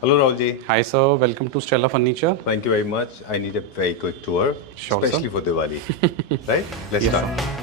Hello, Raulji. Hi sir, welcome to Stella Furniture. Thank you very much. I need a very quick tour, Sure, especially sir. for Diwali. Right? Let's Yes, start.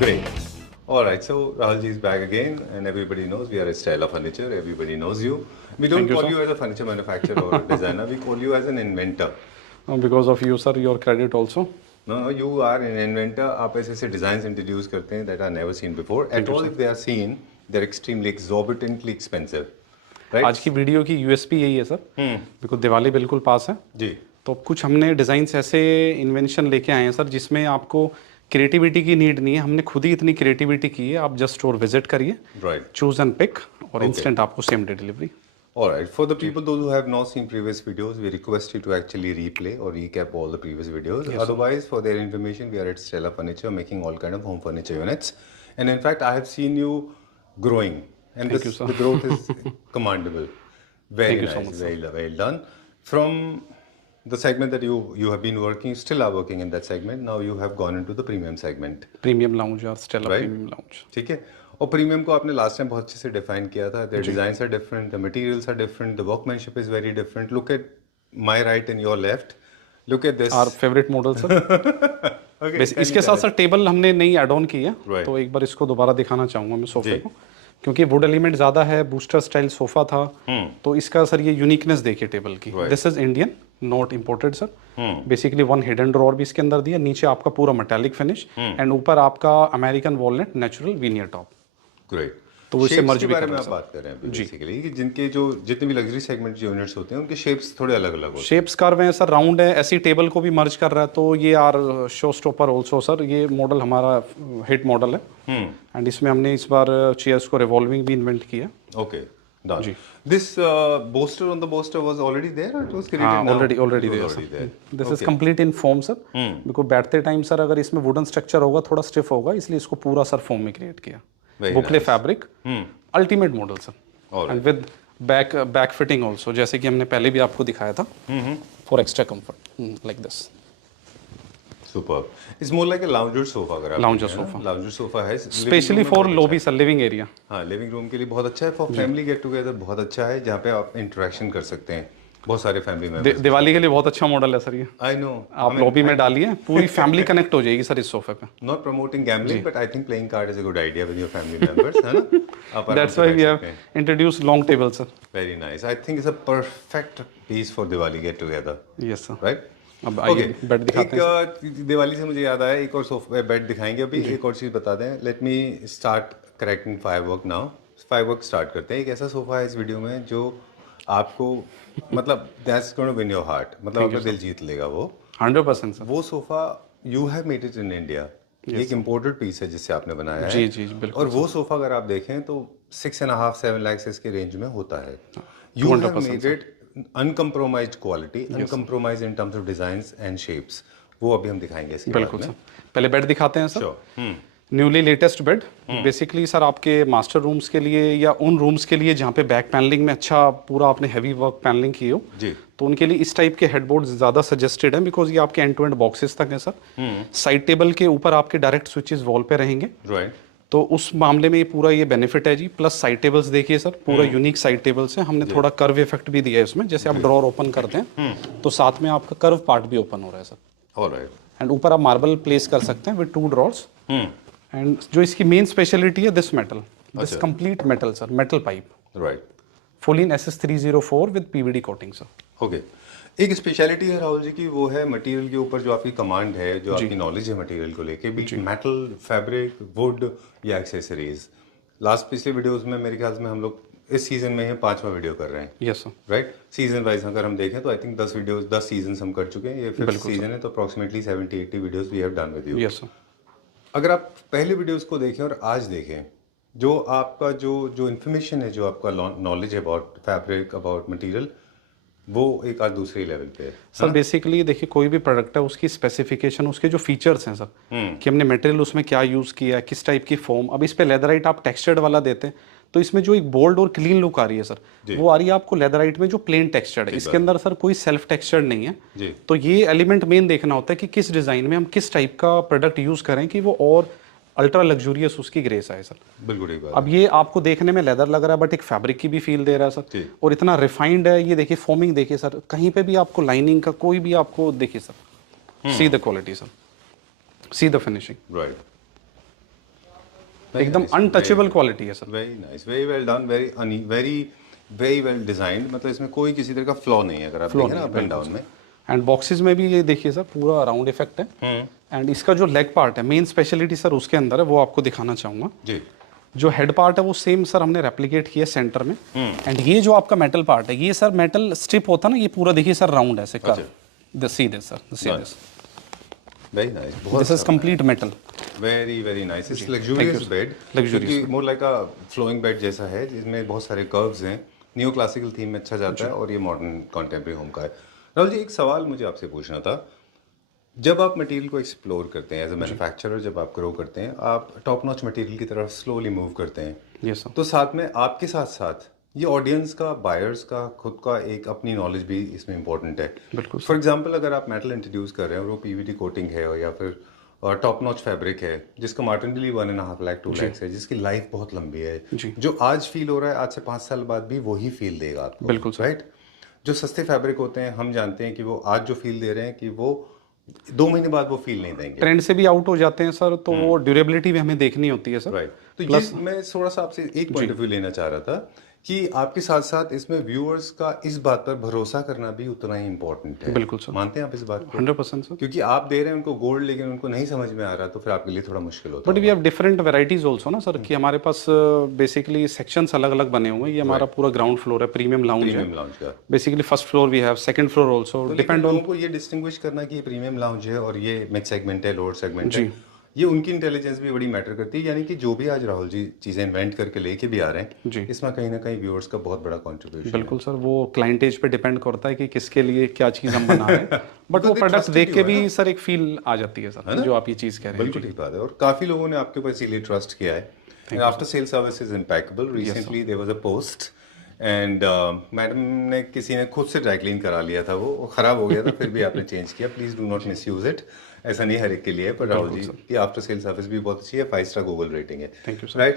Great. All right, so Rahulji is back again, and everybody knows we are a Stella Furniture. Everybody knows you. We don't Thank you, call sir. you as a furniture manufacturer or a designer. We call you as an inventor. Because of you sir, your credit also. No, you are an inventor. आप ऐसे designs introduce करते हैं that are never seen before. At all, if they are seen, they're extremely exorbitantly expensive. Right? आज की video की USP यही है sir, because Diwali बिल्कुल पास है, जी. तो कुछ हमने डिज़ाइंस ऐसे इन्वेंशन लेके आए हैं सर जिसमें आपको क्रिएटिविटी की नीड नहीं है, हमने खुद ही इतनी क्रिएटिविटी की है। आप जस्ट स्टोर विजिट करिए, Right. चूज एंड पिक और Okay. इंस्टेंट आपको same day delivery. All right. For the people those who have not seen previous videos, we request you to actually replay or recap all the previous videos. Yes, Otherwise, for their information, we are at Stella Furniture making all kind of home furniture units. And in fact, I have seen you growing, and Thank you, sir. the growth is commendable. Very Thank you nice, so much, sir. well done. From the segment that you have been working, still are working in that segment. Now you have gone into the premium segment. Premium lounge और Stella Right. Premium lounge. ठीक है. और premium को आपने last time बहुत अच्छे से define किया था. The designs are different, the materials are different, the workmanship is very different. Look at my right and your left. Look at this. Our favourite model sir. Okay, इसके साथ साथ table हमने नई ऐड ऑन की है, Right. तो एक बार इसको दोबारा दिखाना चाहूंगा मैं सोफे जी। को, क्योंकि वुड एलिमेंट ज्यादा है, बूस्टर स्टाइल सोफा था, तो इसका सर ये यूनिकनेस देखिए टेबल की। Right. This is Indian, not imported sir. Basically one hidden drawer भी इसके अंदर दिया, नीचे आपका पूरा मेटालिक फिनिश एंड ऊपर आपका American walnut natural veneer top. Great. तो उससे Shapes मर्ज के भी बारे कर में रहा आप है बात कर रहे हैं बेसिकली कि जिनके जो जितने भी लग्जरी सेगमेंट यूनिट्स होते हैं उनके शेप्स थोड़े अलग अलग होते शेप्स कर्व हैं सर, राउंड है, ऐसी टेबल को भी मर्ज कर रहा है, तो ये are show stopper also sir. ये मॉडल हमारा हिट मॉडल है एंड इसमें हमने इस बार चेयर्स को रिवॉल्विंग भी इन्वेंट किया। हैं. Okay. Done. This bolster on the bolster was already there or it was created हाँ, now? already It was there already sir. there. This is complete in foam sir, because बैठते time sir अगर इसमें wooden structure होगा थोड़ा stiff होगा, इसलिए इसको पूरा सर फोम में क्रिएट किया। Very बुकले nice. Fabric, ultimate model sir, Alright. And with back fitting also, जैसे कि हमने पहले भी आपको दिखाया था, for extra comfort like this. Superb. It's more like a lounger sofa अगर आप Lounger देखें ना. sofa. Lounger sofa है. Specially for lobby sir, living area. हाँ, लिविंग रूम के लिए बहुत अच्छा है. फॉर फैमिली गेट टुगेदर बहुत अच्छा है जहाँ पे आप इंटरेक्शन कर सकते हैं बहुत सारे फैमिली मेंबर्स. दिवाली के लिए बहुत अच्छा मॉडल है सर ये। I know. आप लॉबी में डालिए, पूरी फैमिली कनेक्ट हो जाएगी सर इस सोफे पे। Not promoting gambling, but I think playing card is a good idea with your family members, है ना? आप आराम दैट्स से व्हाई बैठ वी हैव सकते हैं. Introduce long table sir. Very nice. I think it's a perfect piece for Diwali get together, yes sir. right? अब आइए बेड दिखाते हैं। एक दिवाली से मुझे याद आया, एक और सोफा बेड दिखाएंगे अभी. एक और चीज़ बता दें. Let me start correcting firework now. Firework start करते हैं. एक ऐसा सोफा है इस वीडियो में जो आपको मतलब that's gonna win your heart, मतलब आपका दिल जीत लेगा वो. 100% सर। वो sofa you have made it in India. ये एक इम्पोर्टेड पीस है जिससे आपने बनाया है. जी बिल्कुल। और वो सोफा अगर आप देखें तो 6.5-7 लाख इसके रेंज में होता है. You have made it uncompromised quality, uncompromised in terms of designs and shapes. वो अभी हम दिखाएंगे इसके बिल्कुल सर। पहले बेड दिखाते हैं sir. Sure. Newly latest bed, basically sir आपके मास्टर रूम्स के लिए या उन रूम्स के लिए जहाँ पे बैक पैनलिंग में अच्छा पूरा आपने हैवी वर्क पैनलिंग की हो, जी. तो उनके लिए इस टाइप के हेडबोर्ड ज़्यादा सजेस्टेड है, बिकॉज ये आपके एंड टू एंड बॉक्सेस तक है सर। साइड टेबल के ऊपर आपके डायरेक्ट स्विचेस वॉल पे रहेंगे, राइट. तो उस मामले में ये पूरा ये बेनिफिट है जी। प्लस साइड टेबल्स देखिए सर, पूरा यूनिक साइड टेबल्स है, हमने थोड़ा कर्व इफेक्ट भी दिया है इसमें, जैसे आप ड्रॉर ओपन करते हैं तो साथ में आपका कर्व पार्ट भी ओपन हो रहा है सर। ऑलराइट. एंड ऊपर आप मार्बल प्लेस कर सकते हैं विद 2 ड्रॉर्स, एंड जो इसकी मेन स्पेशलिटी है this metal, this complete metal sir, metal pipe right, full in SS304 with PVD coating sir. Okay. एक स्पेशलिटी है राहुल जी की, वो है मटेरियल के ऊपर जो आपकी कमांड है, जो आपकी नॉलेज है मटेरियल को लेके, भी मेटल, फैब्रिक, वुड या एक्सेसरीज। लास्ट पिछले वीडियोस में मेरे ख्याल से हम लोग इस सीजन में ही 5वां वीडियो कर रहे हैं। Yes sir. Right, season wise अगर हम देखें तो आई थिंक 10 वीडियोस, 10 सीजन हम कर चुके हैं, ये 5th सीजन है, तो approximately 70-80 videos we have done with you. Yes sir. अगर आप पहले वीडियोस को देखें और आज देखें, जो आपका जो इन्फॉर्मेशन है, जो आपका नॉलेज है अबाउट फैब्रिक, अबाउट मटेरियल, वो एक आज दूसरे लेवल पे है सर। बेसिकली देखिए, कोई भी प्रोडक्ट है उसकी स्पेसिफिकेशन, उसके जो फीचर्स हैं सर, कि हमने मटेरियल उसमें क्या यूज़ किया है, किस टाइप की फॉर्म। अब इस पे लेदराइट आप टेक्सचर्ड वाला देते हैं तो इसमें जो एक बोल्ड और क्लीन लुक आ रही है सर, वो आ रही है आपको लेदराइट में जो प्लेन टेक्सचर्ड है। इसके अंदर सर कोई सेल्फ टेक्सचर्ड नहीं है जी। तो ये एलिमेंट मेन देखना होता है कि किस डिज़ाइन में हम किस टाइप का प्रोडक्ट यूज़ करें कि वो और अल्ट्रा लग्जूरियस उसकी ग्रेस आए सर। बिल्कुल ठीक बात। अब ये आपको देखने में लेदर लग रहा है बट एक फैब्रिक की भी फील दे रहा है सर, और इतना रिफाइंड है। ये देखिए फॉर्मिंग देखिए सर, कहीं पे भी आपको लाइनिंग का कोई भी आपको देखिए sir, see the quality sir, see the finishing, right, एकदम अनटचेबल क्वालिटी है sir. Very nice, very well done, very well designed. मतलब इसमें कोई किसी तरह का फ्लॉ नहीं है अगर आप देखें ना अप एंड डाउन में। एंड बॉक्सेस में भी ये देखिए सर पूरा राउंड इफेक्ट है। एंड इसका जो लेग पार्ट है, मेन स्पेशलिटी सर उसके अंदर है, वो आपको दिखाना चाहूंगा जी। जो हेड पार्ट है वो सेम सर हमने रेप्लिकेट किया सेंटर में। एंड ये जो आपका मेटल पार्ट है, ये सर मेटल स्ट्रिप होता है ना, ये पूरा देखिए सर राउंड ऐसे कर this, see this sir, see this, very nice, this is complete metal, very nice. It's luxurious bed, क्योंकि more like a flowing bed जैसा है, जिसमें बहुत सारे कर्व्स हैं, नियो क्लासिकल थीम में अच्छा जाता है, और ये मॉडर्न कॉन्टेम्प्रेरी होम का है। राहुल जी, एक सवाल मुझे आपसे पूछना था। जब आप मटेरियल को एक्सप्लोर करते हैं एज अ मैन्युफैक्चरर, जब आप ग्रो करते हैं, आप टॉप नॉच मटेरियल की तरफ स्लोली मूव करते हैं, यस सर, तो साथ में आपके साथ साथ ये ऑडियंस का, बायर्स का, खुद का एक अपनी नॉलेज भी इसमें इंपॉर्टेंट है। बिल्कुल। फॉर एग्जांपल, अगर आप मेटल इंट्रोड्यूस कर रहे हैं और वो पीवीडी कोटिंग है, और या फिर टॉप नॉच फैब्रिक है, जिसका मार्टिनली 1.5 लाख 2 लाख है, जिसकी लाइफ बहुत लंबी है, जो आज फील हो रहा है, आज से 5 साल बाद भी वही फील देगा आपको। बिल्कुल राइट। जो सस्ते फैब्रिक होते हैं, हम जानते हैं कि वो आज जो फील दे रहे हैं कि वो 2 महीने बाद वो फील नहीं देंगे, ट्रेंड से भी आउट हो जाते हैं सर, तो वो ड्यूरेबिलिटी भी हमें देखनी होती है सर। राइट। तो ये मैं थोड़ा सा आपसे एक पॉइंट ऑफ व्यू लेना चाह रहा था कि आपके साथ साथ इसमें व्यूअर्स का इस बात पर भरोसा करना भी उतना ही इम्पोर्टेंट है। बिल्कुल सर, मानते हैं आप इस बात को? 100% सर। क्योंकि आप दे रहे हैं उनको गोल्ड, लेकिन उनको नहीं समझ में आ रहा, तो फिर आपके लिए थोड़ा मुश्किल होता है। But we have different varieties also ना सर, कि हमारे पास बेसिकली सेक्शंस अलग अलग बने हुए हैं। ये हमारा पूरा ग्राउंड फ्लोर है, प्रीमियम लाउंज है। प्रीमियम लाउंज का basically first floor we have, second floor also, depend on. लोगों को ये डिस्टिंग्विश करना कि ये प्रीमियम लाउंज है और ये मिड सेगमेंट है, लोअर सेगमेंट है, ये उनकी इंटेलिजेंस भी बड़ी मैटर करती है। यानी कि जो भी आज राहुल जी चीजें इन्वेंट करके लेके भी आ रहे हैं जी, इसमें कहीं ना कहीं व्यूअर्स का बहुत बड़ा कंट्रीब्यूशन। बिल्कुल सर, वो क्लाइंटेज पे डिपेंड करता है कि किसके लिए क्या चीज़ हम बना रहे हैं। बट वो प्रोडक्ट देख के भी सर एक फील आ जाती है सर, जो आप ये चीज़ कह रहे हैं। बिल्कुल ठीक बात है, और काफी लोगों ने आपके ऊपर इसीलिए ट्रस्ट किया है। After sale service is impeccable. Recently there was a post and madam ने, किसी ने खुद से ड्राई क्लीन करा लिया था, वो खराब हो गया था, फिर भी आपने चेंज किया। Please do not miss use it. ऐसा नहीं हर एक के लिए है, पर राहुल जी की आफ्टर सेल सर्विस भी बहुत अच्छी है, 5 स्टार गूगल रेटिंग है। Thank you sir. Right,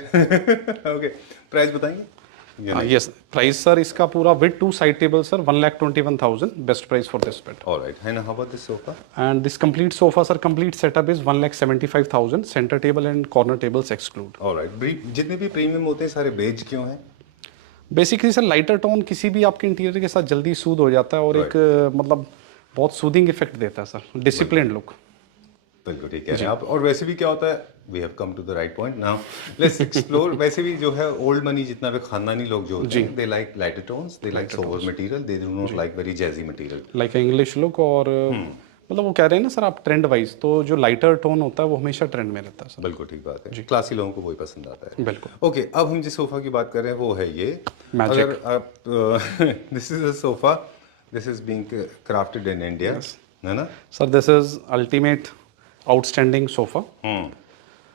okay. Price बताएंगे? यस, प्राइस सर इसका पूरा with 2 side table sir 1,21,000, best price for this bed. Alright, and how about this sofa? And this complete sofa sir, complete setup is 1,75,000, centre table and corner tables exclude. Alright. जितने भी premium होते हैं सारे beige क्यों हैं? Basically sir lighter tone किसी भी आपके इंटीरियर के साथ जल्दी सूद हो जाता है, और एक मतलब बहुत सूदिंग इफेक्ट देता है सर, डिसिप्लिन लुक। बिल्कुल ठीक है आप। और वैसे भी क्या होता है, we have come to the right point now, let's explore. वैसे भी जो है ओल्ड मनी जितना भी खानदानी लोग जो होते हैं, they like lighter tones, they like sober material, they do not like very jazzy material, like English look. और मतलब वो कह रहे हैं ना सर आप ट्रेंड वाइज, तो जो लाइटर टोन होता है वो हमेशा ट्रेंड में रहता है सर। बिल्कुल ठीक बात है, क्लासी लोगों को वही पसंद आता है। बिल्कुल। ओके, अब हम जिस सोफा की बात कर रहे हैं वो है ये Magic. अगर आप this is a sofa, this is being crafted in India, है ना sir? This is ultimate outstanding sofa.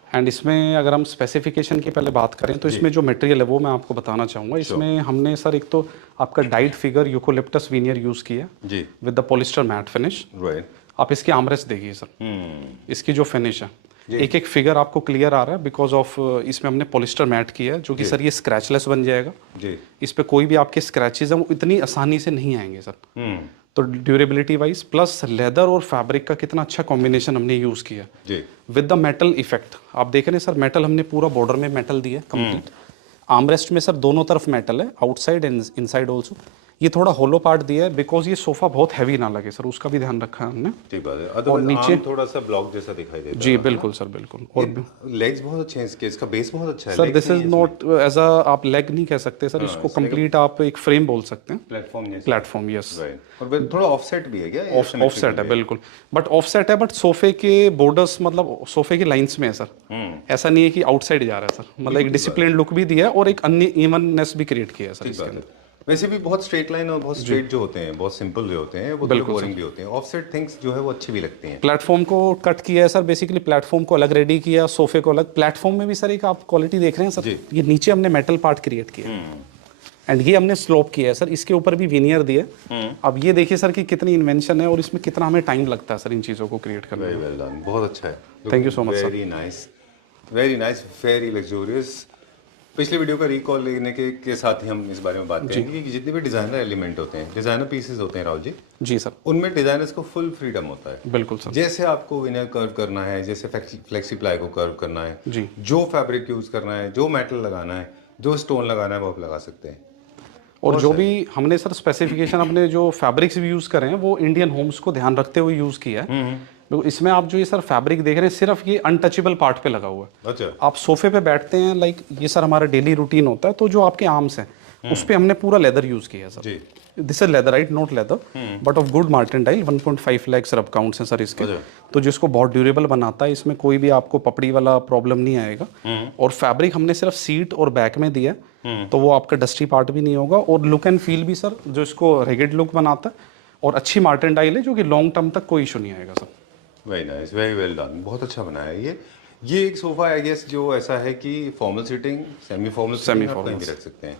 And इसमें अगर हम स्पेसिफिकेशन की पहले बात करें तो इसमें जो मटेरियल है वो मैं आपको बताना चाहूँगा। इसमें हमने सर एक तो आपका diet figure eucalyptus veneer use किया जी, with the polyester matte finish. Right. आप इसकी आर्मरेस्ट देखिए सर, इसकी जो फिनिश है, एक एक फिगर आपको क्लियर आ रहा है बिकॉज ऑफ इसमें हमने पॉलिस्टर मैट किया है, जो कि सर ये स्क्रैचलेस बन जाएगा जी। इस पे कोई भी आपके स्क्रैचेस हैं वो इतनी आसानी से नहीं आएंगे सर। तो ड्यूरेबिलिटी वाइज प्लस लेदर और फैब्रिक का कितना अच्छा कॉम्बिनेशन हमने यूज़ किया जी। With the metal effect. आप देख रहे हैं सर, मेटल हमने पूरा बॉर्डर में मेटल दिया कंप्लीट। आर्मरेस्ट में सर दोनों तरफ मेटल है, आउटसाइड एंड इनसाइड ऑल्सो। ये थोड़ा होलो पार्ट दिया है बिकॉज ये सोफा बहुत हैवी ना लगे सर, उसका भी ध्यान रखा है हमने। ठीक बात है। और नीचे थोड़ा सा ब्लॉक जैसा दिखाई देता है। जी बिल्कुल सर, बिल्कुल। और लेग्स बहुत अच्छे हैं इसके, इसका बेस बहुत अच्छा है sir this is not as a, आप लेग नहीं कह सकते सर, इसको कंप्लीट आप एक फ्रेम बोल सकते हैं, प्लेटफॉर्म जैसा। Platform, yes. और थोड़ा ऑफसेट भी है क्या? ऑफसेट है बिल्कुल, बट ऑफसेट है बट सोफे के बॉर्डर्स मतलब सोफे की लाइंस में है सर। ऐसा नहीं है कि आउटसाइड जा रहा है सर, मतलब एक डिसिप्लिन लुक भी दिया है और एक अन्य इवननेस भी क्रिएट किया है सर इसके अंदर। वैसे भी बहुत स्ट्रेट लाइन और बहुत स्ट्रेट जो होते हैं, बहुत सिंपल जो होते हैं, वो थोड़े बोरिंग भी होते हैं। ऑफसेट थिंग्स जो है वो अच्छी भी लगती हैं। प्लेटफॉर्म को कट किया है सर, बेसिकली प्लेटफॉर्म को अलग रेडी किया, सोफे को अलग। प्लेटफॉर्म में भी सर एक आप क्वालिटी देख रहे हैं सर, ये नीचे हमने मेटल पार्ट क्रिएट किया है एंड ये हमने स्लोप किया है सर, इसके ऊपर भी विनियर दिया। अब ये देखिए सर कि कितनी इन्वेंशन है और इसमें कितना हमें टाइम लगता है सर इन चीज़ों को क्रिएट करने में। वेरी वेल डन, बहुत अच्छा है। Thank you so much sir. Very nice, very nice, very luxurious. पिछले वीडियो का रिकॉल लेने के साथ ही हम इस बारे में बात करेंगे कि जितने भी डिजाइनर एलिमेंट होते हैं, डिजाइनर पीसेस होते हैं राहुल जी जी सर, उनमें डिजाइनर्स को फुल फ्रीडम होता है। बिल्कुल सर। जैसे आपको विनर कर्व करना है, जैसे फ्लेक्सी प्लाई को कर्व करना है जी, जो फैब्रिक यूज करना है, जो मेटल लगाना है, जो स्टोन लगाना है, वो आप लगा सकते हैं। और जो भी हमने सर स्पेसिफिकेशन अपने जो फैब्रिक्स भी यूज़ करे हैं वो इंडियन होम्स को ध्यान रखते हुए यूज़ किया है। तो इसमें आप जो ये सर फैब्रिक देख रहे हैं सिर्फ ये अनटचेबल पार्ट पे लगा हुआ है। अच्छा। आप सोफे पे बैठते हैं, लाइक ये सर हमारा डेली रूटीन होता है, तो जो आपके आर्म्स हैं उस पे हमने पूरा लेदर यूज़ किया है सर। जी। This is leatherite, not leather, but of good मार्टेंडाइल। 1.5 लाख रब काउंट्स हैं सर इसके, तो जिसको बहुत ड्यूरेबल बनाता है। इसमें कोई भी आपको पपड़ी वाला प्रॉब्लम नहीं आएगा। और फैब्रिक हमने सिर्फ सीट और बैक में दिया है, तो वो आपका डस्टी पार्ट भी नहीं होगा। और लुक एंड फील भी सर जो इसको रेगेड लुक बनाता है, और अच्छी मार्टेंडाइल है जो कि लॉन्ग टर्म तक कोई इशू नहीं आएगा sir. Very nice, very well done, बहुत अच्छा बनाया है ये एक सोफा आई गेस जो ऐसा है कि फॉर्मल सीटिंग, सेमी फॉर्मल कहीं भी रख सकते हैं,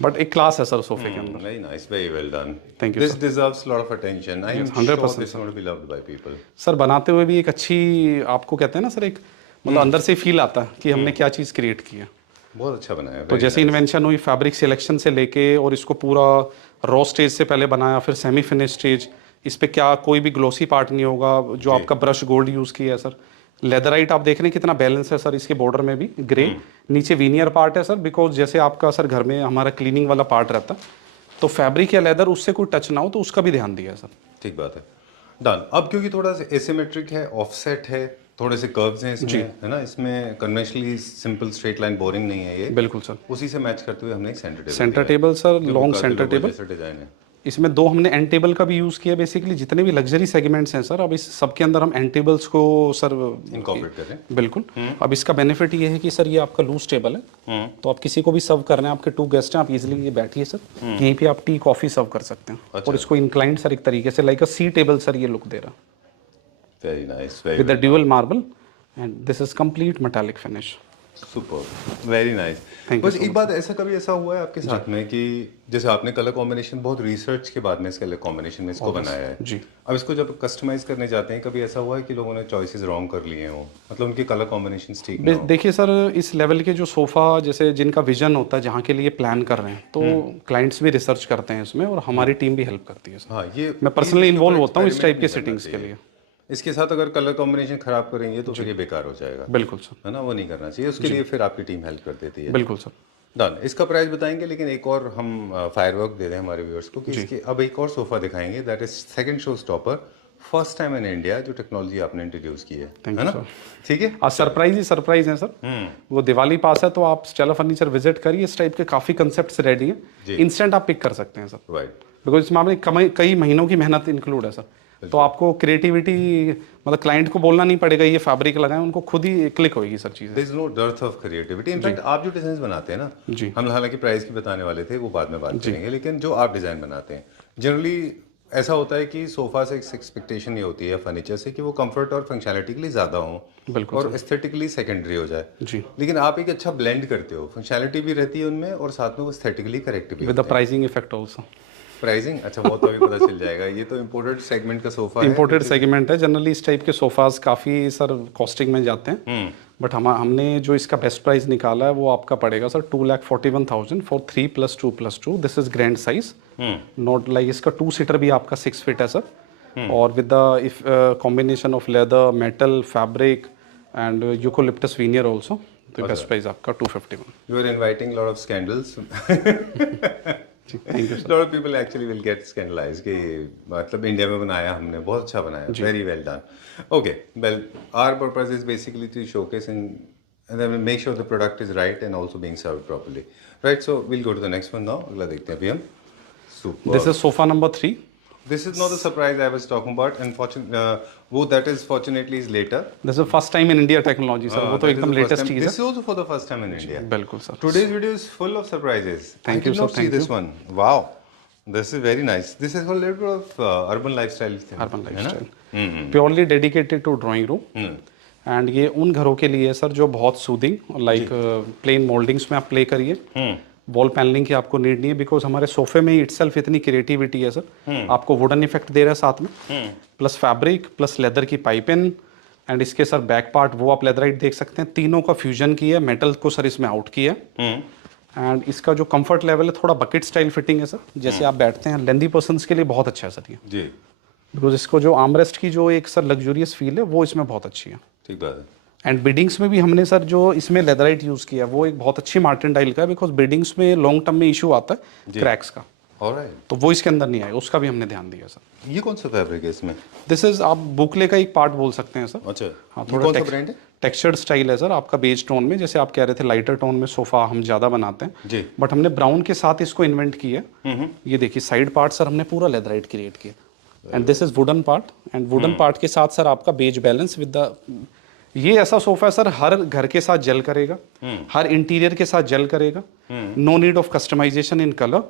बट एक क्लास है सर सोफे के अंदर। Very nice, very well done. Thank you. This deserves lot of attention. I am sure this is going to be loved by people. Sir बनाते हुए भी एक अच्छी, आपको कहते हैं ना सर, एक मतलब अंदर से फील आता है कि हमने क्या चीज़ क्रिएट की है। बहुत अच्छा बनाया है। तो जैसे इन्वेंशन हुई फैब्रिक सिलेक्शन से लेके, और इसको पूरा रॉ स्टेज से पहले बनाया, फिर सेमी फिनिश स्टेज। इस पे क्या कोई भी ग्लोसी पार्ट नहीं होगा, जो आपका ब्रश गोल्ड यूज़ किया है सर। लेदराइट आप देख रहे हैं कितना बैलेंस है सर इसके बॉर्डर में भी, ग्रे। नीचे वीनियर पार्ट है सर, बिकॉज जैसे आपका सर घर में हमारा क्लीनिंग वाला पार्ट रहता है, तो फैब्रिक या लेदर उससे कोई टच ना हो, तो उसका भी ध्यान दिया है सर। ठीक बात है, डन। अब क्योंकि थोड़ा सा एसिमेट्रिक है, ऑफसेट है, थोड़े से कर्व्स हैं इसमें, है ना, इसमें conventionally simple straight line boring नहीं है ये, बिल्कुल सर। उसी से मैच करते हुए हमने एक centre table sir, long centre table design है। इसमें दो हमने एंड टेबल का भी यूज़ किया। बेसिकली जितने भी लग्जरी सेगमेंट्स हैं सर, अब इस सब के अंदर हम एंड टेबल्स को सर इनकॉर्पोरेट कर रहे हैं। बिल्कुल। अब इसका बेनिफिट ये है कि सर ये आपका लूज टेबल है, तो आप किसी को भी सर्व कर रहे हैं, आपके 2 गेस्ट हैं, आप इजीली ये बैठिए सर, यहीं पे आप टी कॉफ़ी सर्व कर सकते हैं। अच्छा। और इसको इंक्लाइंड सर एक तरीके से like a C table sir ये लुक दे रहा है। Very nice, with the dual marble and this is complete metallic finish. Super, very nice. बस एक बात, ऐसा हुआ है आपके साथ में कि जैसे आपने कलर कॉम्बिनेशन बहुत रिसर्च के बाद में इस कलर कॉम्बिनेशन में इसको बनाया है जी। अब इसको जब कस्टमाइज करने जाते हैं, कभी ऐसा हुआ है कि लोगों ने चॉइसेस रॉन्ग कर लिए हो, मतलब उनके कलर कॉम्बिनेशन ठीक ना हो? देखिए सर, इस लेवल के जो सोफ़ा जैसे जिनका विजन होता है, जहाँ के लिए प्लान कर रहे हैं, तो क्लाइंट्स भी रिसर्च करते हैं इसमें, और हमारी टीम भी हेल्प करती है सर। हाँ, ये मैं पर्सनली इन्वॉल्व होता हूँ इस टाइप के सेटिंग्स के लिए। इसके साथ अगर कलर कॉम्बिनेशन खराब करेंगे तो फिर ये बेकार हो जाएगा। बिल्कुल सर, है ना, वो नहीं करना चाहिए। उसके लिए फिर आपकी टीम हेल्प कर देती है। बिल्कुल सर। डन। इसका प्राइस बताएंगे, लेकिन एक और हम फायरवर्क दे दें हमारे व्यूअर्स को कि इसके अब एक और सोफा दिखाएंगे, that is second show stopper, first time in India जो टेक्नोलॉजी आपने इंट्रोड्यूस की है ना? ठीक है, आज सरप्राइज ही सरप्राइज है सर। वो दिवाली पास है, तो आप चलो फर्नीचर विजिट करिए, इस टाइप के काफ़ी कंसेप्ट्स रेडी हैं, इंस्टेंट आप पिक कर सकते हैं सर। राइट, बिकॉज इसमें आपने कई महीनों की मेहनत इंक्लूड है सर, तो आपको क्रिएटिविटी, मतलब क्लाइंट को बोलना नहीं पड़ेगा ये फैब्रिक लगाएं, उनको खुद ही क्लिक होगी सर चीज़ें। There is no dearth of creativity. In fact आप जो डिजाइन बनाते हैं ना, जी, हम हालांकि प्राइस की बताने वाले थे, वो बाद में बात करेंगे, लेकिन जो आप डिजाइन बनाते हैं, जनरली ऐसा होता है कि सोफा से एक्सपेक्टेशन ये होती है फर्नीचर से कि वो कंफर्ट और फंक्शनैलिटी के लिए ज़्यादा हो, बिल्कुल, और एस्थेटिकली सेकेंडरी हो जाए जी। लेकिन आप एक अच्छा ब्लेंड करते हो, फंक्शनैलिटी भी रहती है उनमें और साथ में वो एस्थेटिकली करेक्ट भी with the pricing effect also. Pricing, अच्छा, वो तो अभी पता चल जाएगा। ये तो इम्पोर्टेड सेगमेंट का सोफा है। इम्पोर्टेड सेगमेंट है, जनरली इस टाइप के सोफाज काफ़ी सर कॉस्टिंग में जाते हैं, बट हमने जो इसका बेस्ट प्राइस निकाला है वो आपका पड़ेगा sir 2,41,000 for 3+2+2. This is grand size, not like इसका 2 सीटर भी आपका 6 फीट है सर, और with the if combination of leather, metal, fabric and eucalyptus veneer also. तो बेस्ट प्राइस आपका 251. You are inviting a lot of scandals. Thank you sir. lot of people actually will get scandalized कि मतलब India में बनाया हमने, बहुत अच्छा बनाया, very well done. Okay, well our purpose is basically to showcase and then make sure the product is right and also being served properly. Right, so we'll go to the next one now. अगला देखते हैं अभी हम. Super. This is sofa number 3. This is not the surprise I was talking about. Unfortunately, that is fortunately is later. This is first time in India technology sir, वो तो एकदम latest चीज़ है. This is also for the first time in India. बिल्कुल sir. Today's video is full of surprises. Thank you, I did sir. not see Thank this one. Wow, this is very nice. This is a little bit of urban lifestyle thing. Urban lifestyle, purely dedicated to drawing room. And ये उन घरों के लिए है sir जो बहुत soothing, like plane mouldings में आप प्ले करिए. वॉल पैनलिंग की आपको नीड नहीं है, बिकॉज हमारे सोफे में इटसेल्फ इतनी क्रिएटिविटी है सर. आपको वुडन इफेक्ट दे रहा है साथ में, प्लस फैब्रिक, प्लस लेदर की पाइपिंग, एंड इसके सर बैक पार्ट वो आप लेदराइट देख सकते हैं. तीनों का फ्यूजन किया है, मेटल को सर इसमें आउट किया है. एंड इसका जो कंफर्ट लेवल है थोड़ा बकेट स्टाइल फिटिंग है सर. जैसे आप बैठते हैं लेंदी पर्सन्स के लिए बहुत अच्छा है सर ये, जी, बिकॉज इसको जो आर्मरेस्ट की जो एक सर लग्जूरियस फील है वो इसमें बहुत अच्छी है. ठीक बात है. एंड बिडिंग्स में भी हमने सर जो इसमें लेदराइट यूज़ किया वो एक बहुत अच्छी मार्टिन डाइल का है, बिकॉज बिडिंग्स में लॉन्ग टर्म में इशू आता है क्रैक्स का, Alright. तो वो इसके अंदर नहीं आएगा, उसका भी हमने ध्यान दिया सर. ये कौन सा फैब्रिक है इसमें? दिस इज आप बुकले का एक पार्ट बोल सकते हैं सर. अच्छा, हाँ, ये थोड़ा कौन सा ब्रांड है? टेक्सचर्ड स्टाइल है सर आपका, बेज टोन में. जैसे आप कह रहे थे लाइटर टोन में सोफा हम ज़्यादा बनाते हैं जी, बट हमने ब्राउन के साथ इसको इन्वेंट किया है. ये देखिए साइड पार्ट सर हमने पूरा लेदराइट क्रिएट किया, and this is wooden part, and wooden part के साथ सर आपका बेज बैलेंस विद द. ये ऐसा सोफा है सर हर घर के साथ जेल करेगा, हर इंटीरियर के साथ जेल करेगा. No need of customization in colour,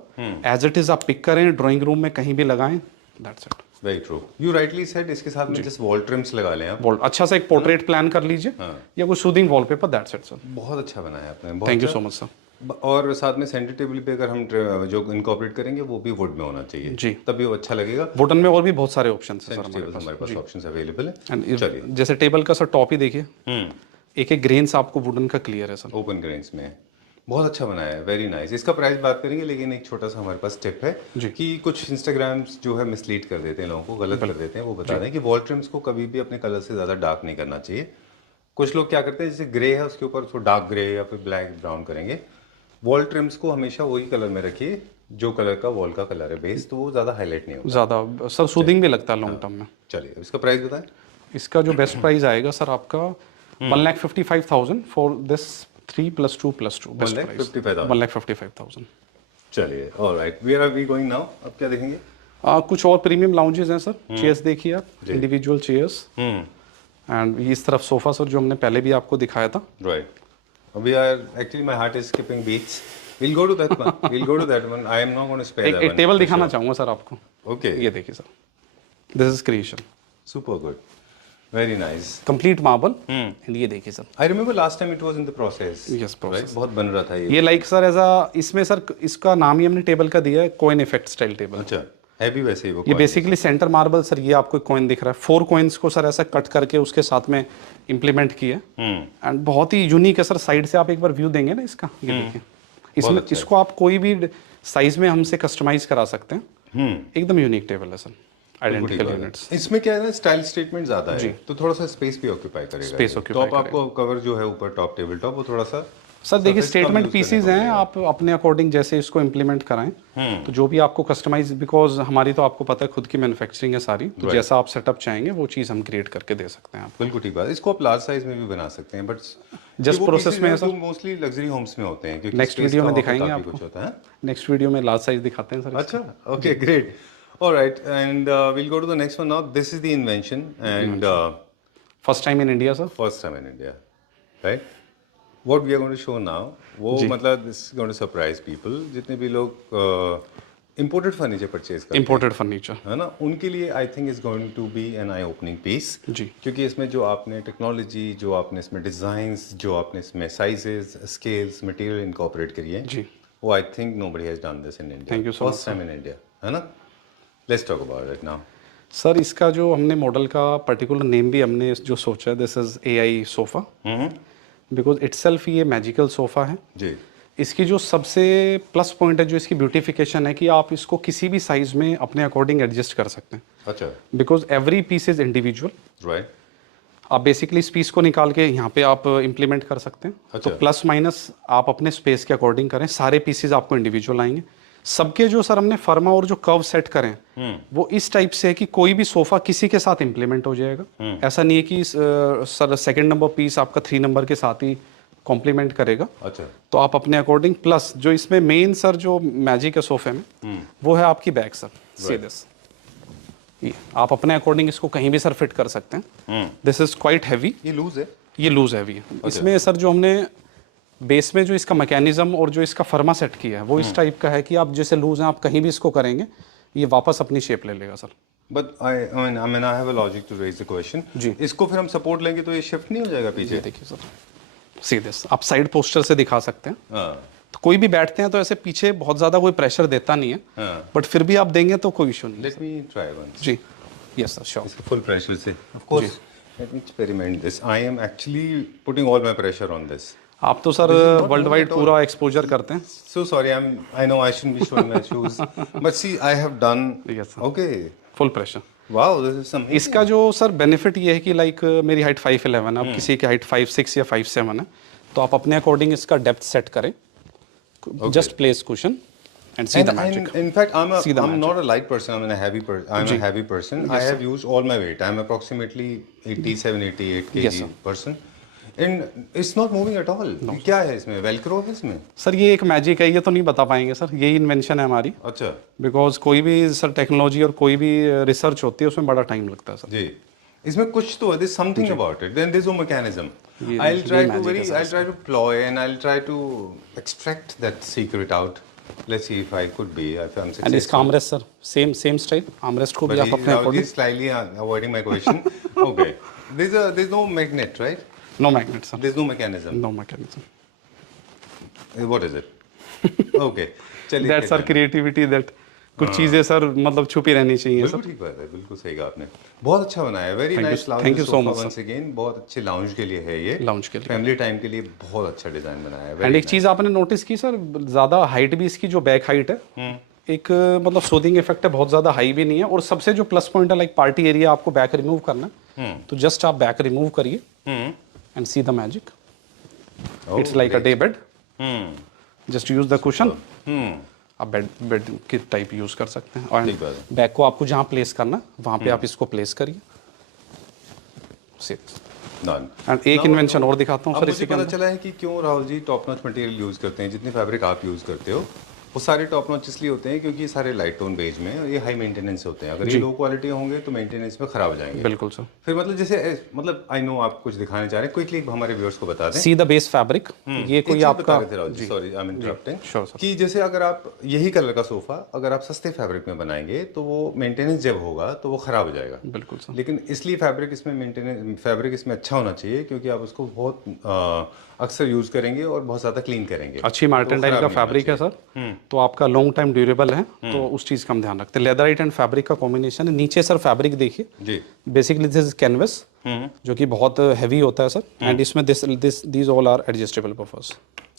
as it is आप पिक करें, ड्राइंग रूम में कहीं भी लगाएं, that's it. Very true. You rightly said इसके साथ में जस्ट वॉल ट्रिम्स लगा लें आप. वॉल अच्छा सा एक पोर्ट्रेट प्लान कर लीजिए, या कोई soothing wallpaper, that's it sir. बहुत अच्छा बनाया आपने. Thank you so much sir. और साथ में सेंटर टेबल पे अगर हम जो इनकॉर्पोरेट करेंगे वो भी वुड में होना चाहिए जी, तभी वो अच्छा लगेगा. वुडन में और भी बहुत सारे ऑप्शन हैं सर हमारे पास ऑप्शंस अवेलेबल है. एंड चलिए, जैसे टेबल का सर टॉप ही देखिए, एक एक ग्रेन्स आपको वुडन का क्लियर है सर. ओपन ग्रेन्स में बहुत अच्छा बनाया है. Very nice. इसका प्राइस बात करेंगे, लेकिन एक छोटा सा हमारे पास टिप है कि कुछ इंस्टाग्राम्स जो है मिसलीड कर देते हैं, लोगों को गलत कर देते हैं. वो बता दें कि वॉल ट्रिम्स को कभी भी अपने कलर से ज़्यादा डार्क नहीं करना चाहिए. कुछ लोग क्या करते हैं, जैसे ग्रे है उसके ऊपर थोड़ा डार्क ग्रे या फिर ब्लैक ब्राउन करेंगे. वॉल ट्रिम्स को हमेशा वही कलर में रखिए जो कलर का वॉल का कलर है बेस, तो वो ज़्यादा हाईलाइट नहीं होगा, ज़्यादा सर सूदिंग भी लगता है लॉन्ग टर्म में. चलिए, इसका प्राइस बताएं. इसका जो बेस्ट प्राइस आएगा सर आपका 1,55,000 फॉर दिस 3+2+2. Best price 1,55,000. चलिए, alright. Where are we going now? अब क्या देखेंगे? कुछ और प्रीमियम लाउंजेस हैं सर. चेयर्स देखिए आप, इंडिविजुअल चेयर्स, एंड इस तरफ सोफा सर जो हमने पहले भी आपको दिखाया था. Right. We are actually my heart is skipping beats. We'll go to that one. We'll go to that one. I am not going to spare that one. एक टेबल दिखाना चाहूँगा सर आपको. Okay. ये देखिए sir, this is creation. Super good. Very nice. Complete marble. And ये देखिए sir. I remember last time it was in the process. Yes, process. Right? बहुत बन रहा था ये. ये लाइक सर एज अ, इसमें सर इसका नाम ही हमने टेबल का दिया है कॉइन इफेक्ट स्टाइल टेबल. अच्छा, है भी वैसे ही वो. ये बेसिकली सेंटर मार्बल सर, ये आपको कॉइन दिख रहा है. 4 कॉइन्स को सर ऐसा कट करके उसके साथ में इम्प्लीमेंट किया, एंड बहुत ही यूनिक है सर. साइड से आप एक बार व्यू देंगे ना इसका, ये देखिए इसमें इसको आप कोई भी साइज में हमसे कस्टमाइज करा सकते हैं. एकदम यूनिक टेबल है सर. Identical units. इसमें क्या है ना, स्टाइल स्टेटमेंट ज्यादा है तो थोड़ा सा स्पेस भी ऑक्यूपाई करेगा. स्पेस ऑक्यूपाई तो आपको कवर जो है ऊपर टॉप टेबल टॉप वो थोड़ा सा सर देखिए स्टेटमेंट पीसीज हैं, आप अपने अकॉर्डिंग जैसे इसको इम्प्लीमेंट कराएं तो जो भी आपको कस्टमाइज, बिकॉज हमारी तो आपको पता है खुद की मैन्युफैक्चरिंग है सारी, तो जैसा आप सेटअप चाहेंगे वो चीज़ हम क्रिएट करके दे सकते हैं आपको. बिल्कुल ठीक बात. इसको आप लार्ज साइज में भी बना सकते हैं, बट जस्ट प्रोसेस में है सर. मोस्टली लग्जरी होम्स में होते हैं क्योंकि नेक्स्ट वीडियो में दिखाएंगे आपको. कुछ होता है नेक्स्ट वीडियो में लार्ज साइज दिखाते हैं सर. अच्छा, okay, great. Alright, and we'll go to the next one now. This is the invention and first time in India, sir. First time in India, right? What we are going to show now, वो मतलब this is going to surprise people. जितने भी लोग imported furniture purchase करते हैं, imported furniture, है ना, उनके लिए I think is going to be an eye-opening piece. जी. क्योंकि इसमें जो आपने टेक्नोलॉजी, जो आपने इसमें डिजाइंस, जो आपने इसमें साइजेस, स्केल्स, मटेरियल इनकॉर्पोरेट करी है, जी, वो I think nobody has done this in India. Thank you so much. First time in India, है ना? Let's talk about it now. Sir इसका जो हमने मॉडल का पर्टिकुलर नेम भी हमने जो सोचा है, this is AI sofa. Because itself ये मैजिकल सोफ़ा है। जी इसकी जो सबसे प्लस पॉइंट है, जो इसकी ब्यूटिफिकेशन है, कि आप इसको किसी भी साइज़ में अपने अकॉर्डिंग एडजस्ट कर सकते हैं, अच्छा because every piece is individual. Right आप बेसिकली इस पीस को निकाल के यहाँ पे आप इम्प्लीमेंट कर सकते हैं। अच्छा। तो प्लस माइनस आप अपने स्पेस के अकॉर्डिंग करें, सारे पीसेज आपको इंडिविजुअल आएंगे। सबके जो सर हमने फर्मा और जो कर्व सेट करें वो इस टाइप से है कि कोई भी सोफा किसी के साथ इम्प्लीमेंट हो जाएगा। ऐसा नहीं है कि सर सेकंड नंबर पीस आपका 3 नंबर के साथ ही कॉम्प्लीमेंट करेगा। अच्छा तो आप अपने अकॉर्डिंग, प्लस जो इसमें मेन सर जो मैजिक है सोफे में वो है आपकी बैक सर। सी दिस, आप अपने अकॉर्डिंग इसको कहीं भी सर फिट कर सकते हैं। This is quite heavy. ये लूज है? ये लूज हैवी है। इसमें सर जो हमने बेस में जो इसका मैकेनिज्म और जो इसका फर्मा सेट किया है वो इस टाइप का है कि आप जैसे लूज हैं, आप कहीं भी इसको करेंगे ये वापस अपनी शेप ले लेगा sir. But I have a logic to raise the question. जी। इसको फिर हम सपोर्ट लेंगे तो ये शिफ्ट नहीं हो जाएगा पीछे? देखिए सर, सी दिस, आप साइड पोस्टर से दिखा सकते हैं। हाँ तो कोई भी बैठते हैं तो ऐसे पीछे बहुत ज़्यादा कोई प्रेशर देता नहीं है, हाँ। बट फिर भी आप देंगे तो कोई इशू नहीं। Let me try once. जी yes sir, sure. Full pressure से of course. Let me experiment this. I am actually putting all my pressure on this. आप तो सर वर्ल्ड वाइड पूरा एक्सपोजर करते हैं। So sorry, I know I shouldn't be showing my shoes, but see, I have done. Yes, sir. Okay. Full pressure. Wow, this is amazing. इसका जो sir benefit ये है कि लाइक मेरी height 5'11", अब किसी की हाइट 5'6" या 5'7" है, तो आप अपने अकॉर्डिंग इसका डेप्थ सेट करें, just place cushion and see the magic. In fact, See the I'm magic. not a light person. I'm a heavy person. I have used all my weight. I'm approximately 87, 88 kg Yes, sir. person. And it's not moving at all. क्या है इसमें? Velcro है इसमें? Sir ये एक magic है, ये तो नहीं बता पाएंगे सर, यही इन्वेंशन है हमारी। अच्छा बिकॉज कोई भी सर टेक्नोलॉजी और कोई भी रिसर्च होती है उसमें बड़ा टाइम लगता है सर। जी। इसमें कुछ तो है, there's something about it. Then there's no mechanism. I'll try to ploy and I'll try to extract that secret out. Let's see if I could be, if I'm and successful. इसका armrest sir same style, armrest को भी आप अपने Rahul according. is slightly avoiding my question. Okay. There's no magnet, right? No magnet sir, There's no mechanism. No mechanism. What is it? Okay. चलिए that sir creativity, that कुछ चीजें sir मतलब छुपी रहनी चाहिए बिल्कुल सर। ठीक बात है, बिल्कुल सही कहा आपने। बहुत अच्छा बनाया है, very nice lounge. thank you so much, once again, बहुत अच्छे लाउंज के लिए है ये। Lounge के लिए। फैमिली टाइम के लिए बहुत अच्छा डिजाइन बनाया है। एंड very एक चीज आपने नोटिस की सर, ज्यादा हाइट भी इसकी जो बैक हाइट है एक मतलब सूदिंग इफेक्ट है, बहुत ज्यादा हाई भी नहीं है। और सबसे जो प्लस पॉइंट है, लाइक पार्टी एरिया आपको बैक रिमूव करना है तो जस्ट आप बैक रिमूव करिए and see the magic. It's like a day bed, just use the cushion. आप बेड की टाइप यूज कर सकते हैं। और ठीक बात है। बैक को आपको जहाँ प्लेस करना वहाँ पे आप इसको प्लेस करिए। Done. एंड एक इन्वेंशन और दिखाता हूँ अब सर मुझे इसी के पता अंदर। चला है कि क्यों Rahul ji top notch material use करते हैं। जितने फैब्रिक आप यूज करते हो वो सारे टॉप नॉच इसलिए होते हैं क्योंकि ये सारे लाइट टोन बेज में और ये हाई मेंटेनेंस होते हैं। अगर ये लो क्वालिटी होंगे तो मेंटेनेंस में खराब हो जाएंगे। बिल्कुल सर। फिर मतलब जैसे मतलब आई नो आप कुछ दिखाने चाह रहे हैं, क्विकली हमारे व्यूअर्स को बता दें। सी द बेस फैब्रिक, ये कोई आपका sorry I am interrupting. Sure, sir. कि जैसे अगर आप यही कलर का सोफा अगर आप सस्ते फैब्रिक में बनाएंगे तो वो मेंटेनेंस जब होगा तो वो खराब हो जाएगा। बिल्कुल सर। लेकिन इसलिए फैब्रिक इसमें अच्छा होना चाहिए क्योंकि आप उसको बहुत अक्सर यूज करेंगे और बहुत ज्यादा क्लीन करेंगे। अच्छी मार्टिन टाइप का फैब्रिक है सर, तो आपका लॉन्ग टाइम ड्यूरेबल है, तो उस चीज़ का हम ध्यान रखते हैं। लेदराइट एंड फैब्रिक का कॉम्बिनेशन है। नीचे सर फैब्रिक देखिए, जी बेसिकली दिस इज कैनवस जो कि बहुत हैवी होता है सर, एंड इसमें these all are adjustable buffers.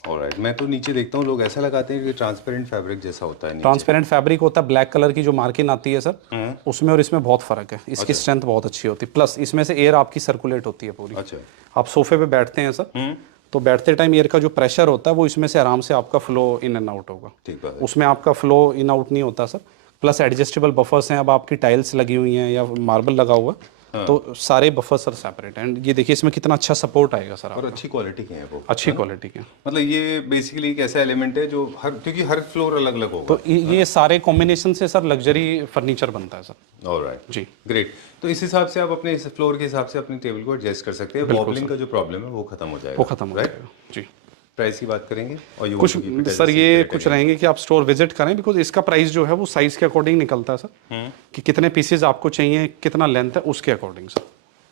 Alright. मैं तो नीचे देखता हूँ लोग ऐसा लगाते हैं कि ट्रांसपेरेंट फैब्रिक जैसा होता है नीचे। ट्रांसपेरेंट फैब्रिक होता है, ब्लैक कलर की जो मार्किन आती है सर उसमें और इसमें बहुत फर्क है। इसकी स्ट्रेंथ बहुत अच्छी होती है, प्लस इसमें से एयर आपकी सर्कुलेट होती है पूरी। अच्छा आप सोफे पे बैठते हैं सर तो बैठते टाइम एयर का जो प्रेशर होता है वो इसमें से आराम से आपका फ्लो इन एंड आउट होगा। ठीक बात है। उसमें आपका फ्लो इन आउट नहीं होता सर। प्लस एडजस्टेबल बफर्स हैं, अब आपकी टाइल्स लगी हुई हैं या मार्बल लगा हुआ है तो सारे बफर सर सेपरेट हैं। एंड ये देखिए इसमें कितना अच्छा सपोर्ट आएगा सर। और अच्छी क्वालिटी के हैं वो, अच्छी क्वालिटी के। मतलब ये बेसिकली एक ऐसा एलिमेंट है जो हर, क्योंकि हर फ्लोर अलग अलग होगा। तो ये सारे कॉम्बिनेशन से सर लग्जरी फर्नीचर बनता है सर। ऑलराइट जी ग्रेट। तो इस हिसाब से आप अपने इस फ्लोर के हिसाब से अपनी टेबल को एडजस्ट कर सकते हैं। वॉबलिंग का जो प्रॉब्लम है वो खत्म हो जाएगा। वो खत्म हो जाएगा जी। प्राइस की बात करेंगे और you कुछ want to keep it as sir a ये secret कुछ again. रहेंगे कि आप स्टोर विजिट करें, बिकॉज इसका प्राइस जो है वो साइज के अकॉर्डिंग निकलता है सर, कि कितने पीसेज आपको चाहिए, कितना लेंथ है, उसके according sir.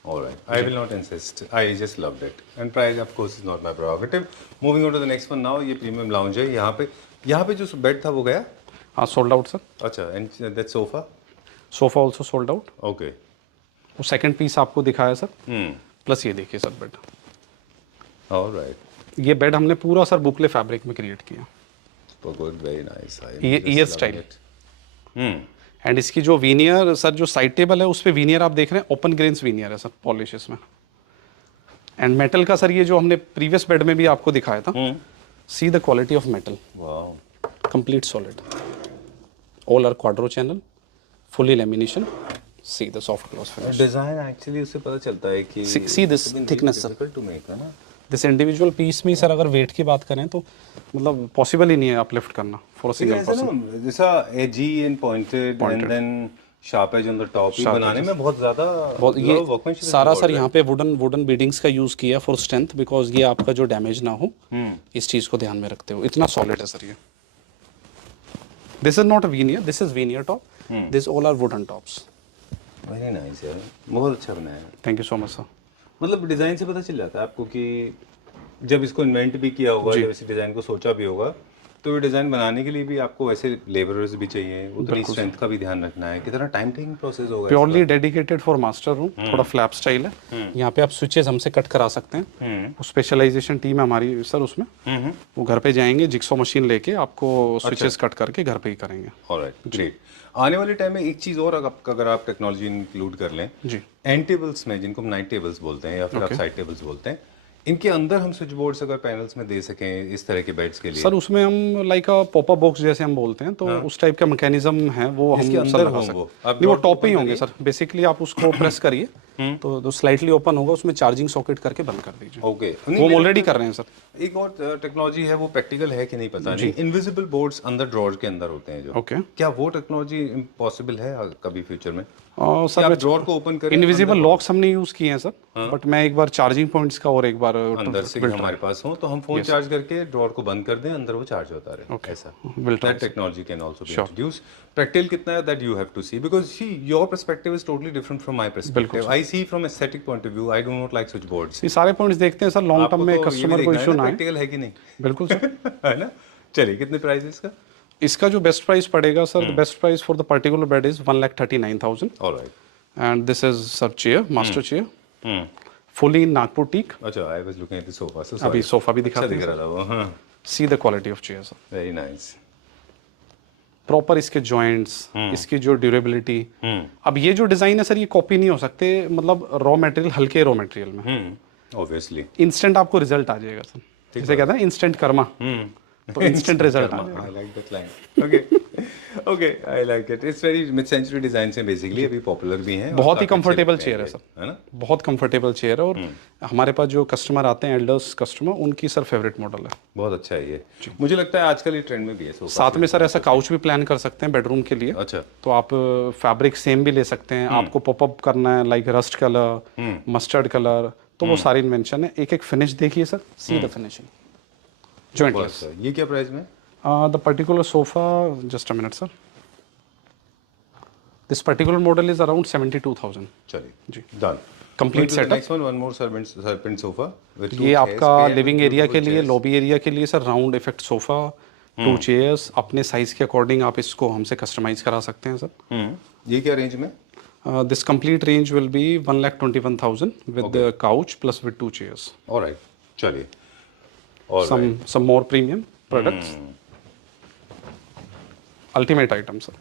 Alright, I will not insist. I just loved it. And price, of course, is not my prerogative. Moving on to the next one now. ये प्रीमियम लाउंज है। यहाँ पे जो बेड था वो गया? हाँ सोल्ड आउट सर। अच्छा, and that sofa? Sofa also sold out. Okay. वो सेकंड पीस आपको दिखाया सर। प्लस ये देखिए सर बेड। ऑलराइट, ये बेड हमने पूरा सर बुकले फैब्रिक में क्रिएट किया, सुपर गुड, वेरी नाइस। ये ईयर स्टाइल। एंड इसकी जो वीनियर सर, जो साइड टेबल है उस पे वीनियर आप देख रहे हैं ओपन ग्रेन्स वीनियर है सर, पॉलिश इसमें। एंड मेटल का सर ये जो हमने प्रीवियस बेड में भी आपको दिखाया था, see the quality of metal, wow, complete solid, all are quadro channel, fully lamination, see the soft gloss finish. Design actually उससे पता चलता है कि see this thickness sir, difficult to make है ना। दिस इंडिविजुअल पीस में sir अगर weight की बात करें तो मतलब पॉसिबल ही नहीं है अपलिफ्ट करना फॉर अ सिंगल पर्सन। जैसा edgy and pointed and then sharp edge on the top, ये बनाने में बहुत ज्यादा बहुत ये वर्कमैनशिप सारा सर यहाँ पे वुडन बीडिंग्स का यूज किया फॉर स्ट्रेंथ, बिकॉज ये आपका जो डैमेज ना हो इस चीज को ध्यान में रखते हुए। इतना सॉलिड है सर ये। This is not veneer, this is veneer top, this all are wooden tops. Very nice यार, बहुत अच्छा बनाया है। Thank you so much sir. मतलब डिजाइन से पता चल जाता है आपको कि जब इसको इन्वेंट भी किया होगा, जब इस डिजाइन को सोचा भी होगा, तो ये डिजाइन बनाने के लिए भी आपको वैसे लेबरर्स भी चाहिए, उतनी स्ट्रेंथ का भी ध्यान रखना है। कितना टाइम टेकिंग प्रोसेस होगा। Purely dedicated for master room, थोड़ा फ्लैप स्टाइल है। यहाँ पे आप स्विचेस हमसे कट करा सकते हैं। स्पेशलाइजेशन टीम है हमारी सर उसमें, वो घर पे जाएंगे जिक्सो मशीन लेके आपको स्विचेस कट करके घर पे ही करेंगे। Alright, great. आने वाले टाइम में एक चीज और अगर आप टेक्नोलॉजी इंक्लूड कर लें जी, एंड टेबल्स में, जिनको हम नाइट टेबल्स बोलते हैं या फिर आप साइड टेबल्स बोलते हैं, इनके अंदर हम स्विच बोर्ड्स अगर पैनल्स में दे सकें इस तरह के बेड्स के लिए, सर उसमें हम लाइक पॉपअप बॉक्स जैसे हम बोलते हैं, तो उस टाइप का मैकेनिज्म है वो हम अंदर सर लगा हों सकते वो, हैं। नहीं, वो टॉप पे ही होंगे सर। बेसिकली आप उसको प्रेस करिए तो स्लाइटली ओपन होगा, उसमें चार्जिंग सॉकेट करके बंद कर दीजिए। ओके, वो हम ऑलरेडी कर रहे हैं सर। एक और टेक्नोलॉजी है, वो प्रैक्टिकल है कि नहीं पता नहीं, इनविजिबल बोर्ड्स अंदर ड्रॉर के अंदर होते हैं जो, ओके क्या वो टेक्नोलॉजी पॉसिबल है कभी फ्यूचर में? सर ड्रॉर को ओपन करें, इनविजिबल लॉक्स हमने यूज किए हैं सर, बट मैं एक बार चार्जिंग पॉइंट्स का और एक बार अंदर से हमारे पास हो तो हम फोन चार्ज करके ड्रॉर को बंद कर दें, अंदर वो चार्ज होता रहे। ऐसा that technology can also be introduced. Practical कितना है that you have to see, because see your perspective is totally different from my perspective. I see from aesthetic point of view. I do not like switchboards. ये सारे points देखते हैं sir long term में, customer को issue ना आए। Practical है कि नहीं? बिल्कुल सर। है ना। चलिए, कितने प्राइस है इसका? इसका जो बेस्ट प्राइस पड़ेगा sir, the best price for the particular bed is 1,39,000। Alright, and this is sir chair, master chair, fully Nagpur teak. अच्छा, I was looking at the sofa, so अभी सोफा भी अच्छा दिखाते दिख हैं। रहा था वो। हाँ, सी the quality of chair sir, very nice. Proper इसके जॉइंट्स, इसकी जो ड्यूरेबिलिटी। अब ये जो डिजाइन है सर, ये कॉपी नहीं हो सकते, मतलब रॉ मटेरियल, हल्के रॉ मटेरियल में ऑब्वियसली इंस्टेंट आपको रिजल्ट आ जाएगा सर। जैसे कहते हैं इंस्टेंट कर्मा, तो इंस्टेंट रिजल्ट आ जाएगा। I like that line. Okay. Okay, I like it. It's very mid-century designs हैं basically, अभी पॉपुलर भी हैं। बहुत ही काफी अच्छे कंफर्टेबल लगते हैं चेयर है ये, सर, है ना? बहुत कंफर्टेबल चेयर है। और हमारे पास जो कस्टमर आते हैं, एल्डर्स कस्टमर, उनकी सर फेवरेट मॉडल है। बहुत अच्छा है ये। मुझे लगता है आजकल ये ट्रेंड में भी है सोफा। साथ में सर ऐसा काउच भी प्लान कर सकते हैं बेडरूम के लिए। अच्छा, तो आप फैब्रिक सेम भी ले सकते हैं, आपको पॉपअप करना है like rust colour, mustard colour, तो वो सारी इन्वेंशन है। एक एक फिनिश देखिए sir, see the finishing joint बहुत लेस। अच्छा। ये क्या प्राइस में? The particular sofa, just a minute sir, this particular model is around 72,000। चलिए जी, done. Complete setup. Next one more serpent sofa with two ये chairs, आपका paired लिविंग with एरिया के beautiful लिए, chairs. लॉबी एरिया के लिए sir, round effect sofa, 2 chairs, अपने size के अकॉर्डिंग आप इसको हमसे कस्टमाइज करा सकते हैं सर। ये क्या रेंज में? This complete range will be 1,21,000 with couch plus with 2 chairs. Alright, चलिए। और some more premium products, ultimate item sir,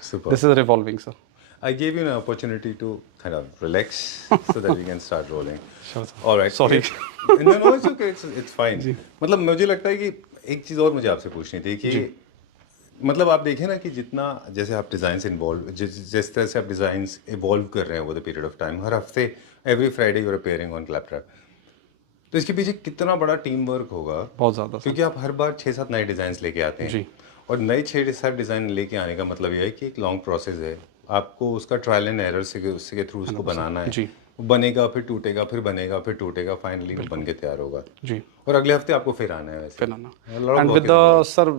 super. this is revolving sir। I gave you an opportunity to kind of relax so that we can start rolling. Sure sir। All right. Sorry। No, no, it's okay. It's fine. मतलब मुझे लगता है कि एक चीज़ और मुझे आपसे पूछनी थी कि मतलब आप देखें ना कि जितना जैसे आप डिज़ाइन इन्वॉल्व, जिस तरह से आप डिज़ाइन इवॉल्व कर रहे हैं over the period of time, हर हफ्ते every Friday you are appearing on Claptrap, तो इसके पीछे कितना बड़ा टीम वर्क होगा। बहुत ज़्यादा सर। क्योंकि आप हर बार 6-7 नए डिज़ाइन लेके आते हैं जी। और नए 6-7 डिज़ाइन लेके आने का मतलब यह है कि एक लॉन्ग प्रोसेस है, आपको उसका ट्रायल एंड एरर से के थ्रू उसको बनाना है। जी। वो बनेगा, फिर टूटेगा, फिर बनेगा, फिर टूटेगा, फाइनली बन के तैयार होगा जी, और अगले हफ्ते आपको फिर आना है वैसे। फिर आना। And with the sir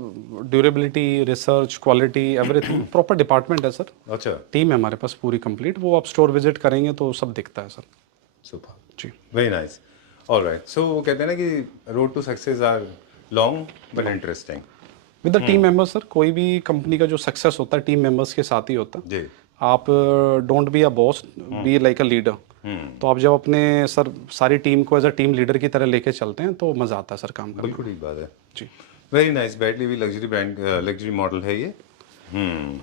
durability, research, quality, everything, proper department है सर। अच्छा, टीम है हमारे पास पूरी कंप्लीट, वो आप स्टोर विजिट करेंगे तो सब दिखता है सर। सुपर, जी, वेरी नाइस। ऑलराइट, सो वो कहते हैं ना कि road to success are long but interesting with the team members sir. कोई भी कंपनी का जो सक्सेस होता है टीम मेंबर्स के साथ ही होता है। जी। आप don't be a boss, be like a leader. तो आप जब अपने सर सारी टीम को एज अ टीम लीडर की तरह लेके चलते हैं तो मज़ा आता है सर काम करने बिल्कुल ठीक बात है जी। वेरी नाइस बेड भी लग्जरी ब्रांड लग्जरी मॉडल है ये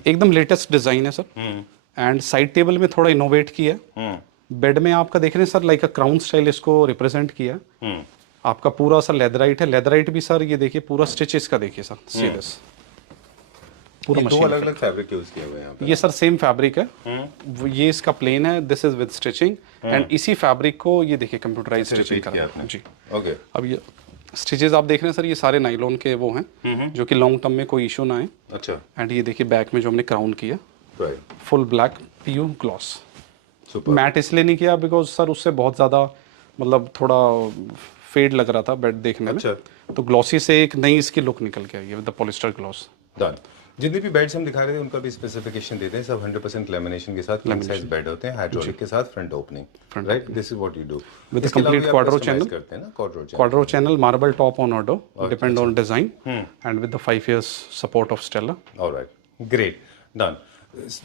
एकदम लेटेस्ट डिज़ाइन है सर एंड साइड टेबल में थोड़ा इनोवेट किया है। बेड में आपका देख रहे हैं sir like a crown style इसको रिप्रेजेंट किया है। आपका पूरा सर लेदराइट है, लेदराइट भी सर ये देखिए पूरा स्टिचेस का देखिए सर सीरियस पूरा दो मशीन अलग अलग फैब्रिक यूज किए हुए हैं यहाँ पे ये सर सेम फैब्रिक है। ये इसका प्लेन है, this is with stitching and इसी फैब्रिक को ये देखिए कंप्यूटराइज स्टिचिंग repeat करा किया है जी। ओके अब ये स्टिचेस आप देख रहे हैं सर ये सारे नाइलॉन के वो हैं जो कि लॉन्ग टर्म में कोई इशू ना आए। अच्छा एंड ये देखिए बैक में जो हमने क्राउन किया right full black PU gloss. Super matte इसलिए नहीं किया बिकॉज सर उससे बहुत ज़्यादा मतलब थोड़ा फेड लग रहा था बेड देखने अच्छा। में, तो ग्लॉसी से एक नई इसकी लुक निकल के आई है with the polyester gloss. Done जितने भी बेड्स हम दिखा रहे थे उनका भी स्पेसिफिकेशन देते हैं सब 100% लेमिनेशन के साथ किंग साइज बेड होते हैं हाइड्रोलिक के साथ front opening right this is what you do With the complete quadro channel. करते हैं ना quadro Quadro channel, marble top on auto, depend on design, and with the 5 years support of Stella. Alright great done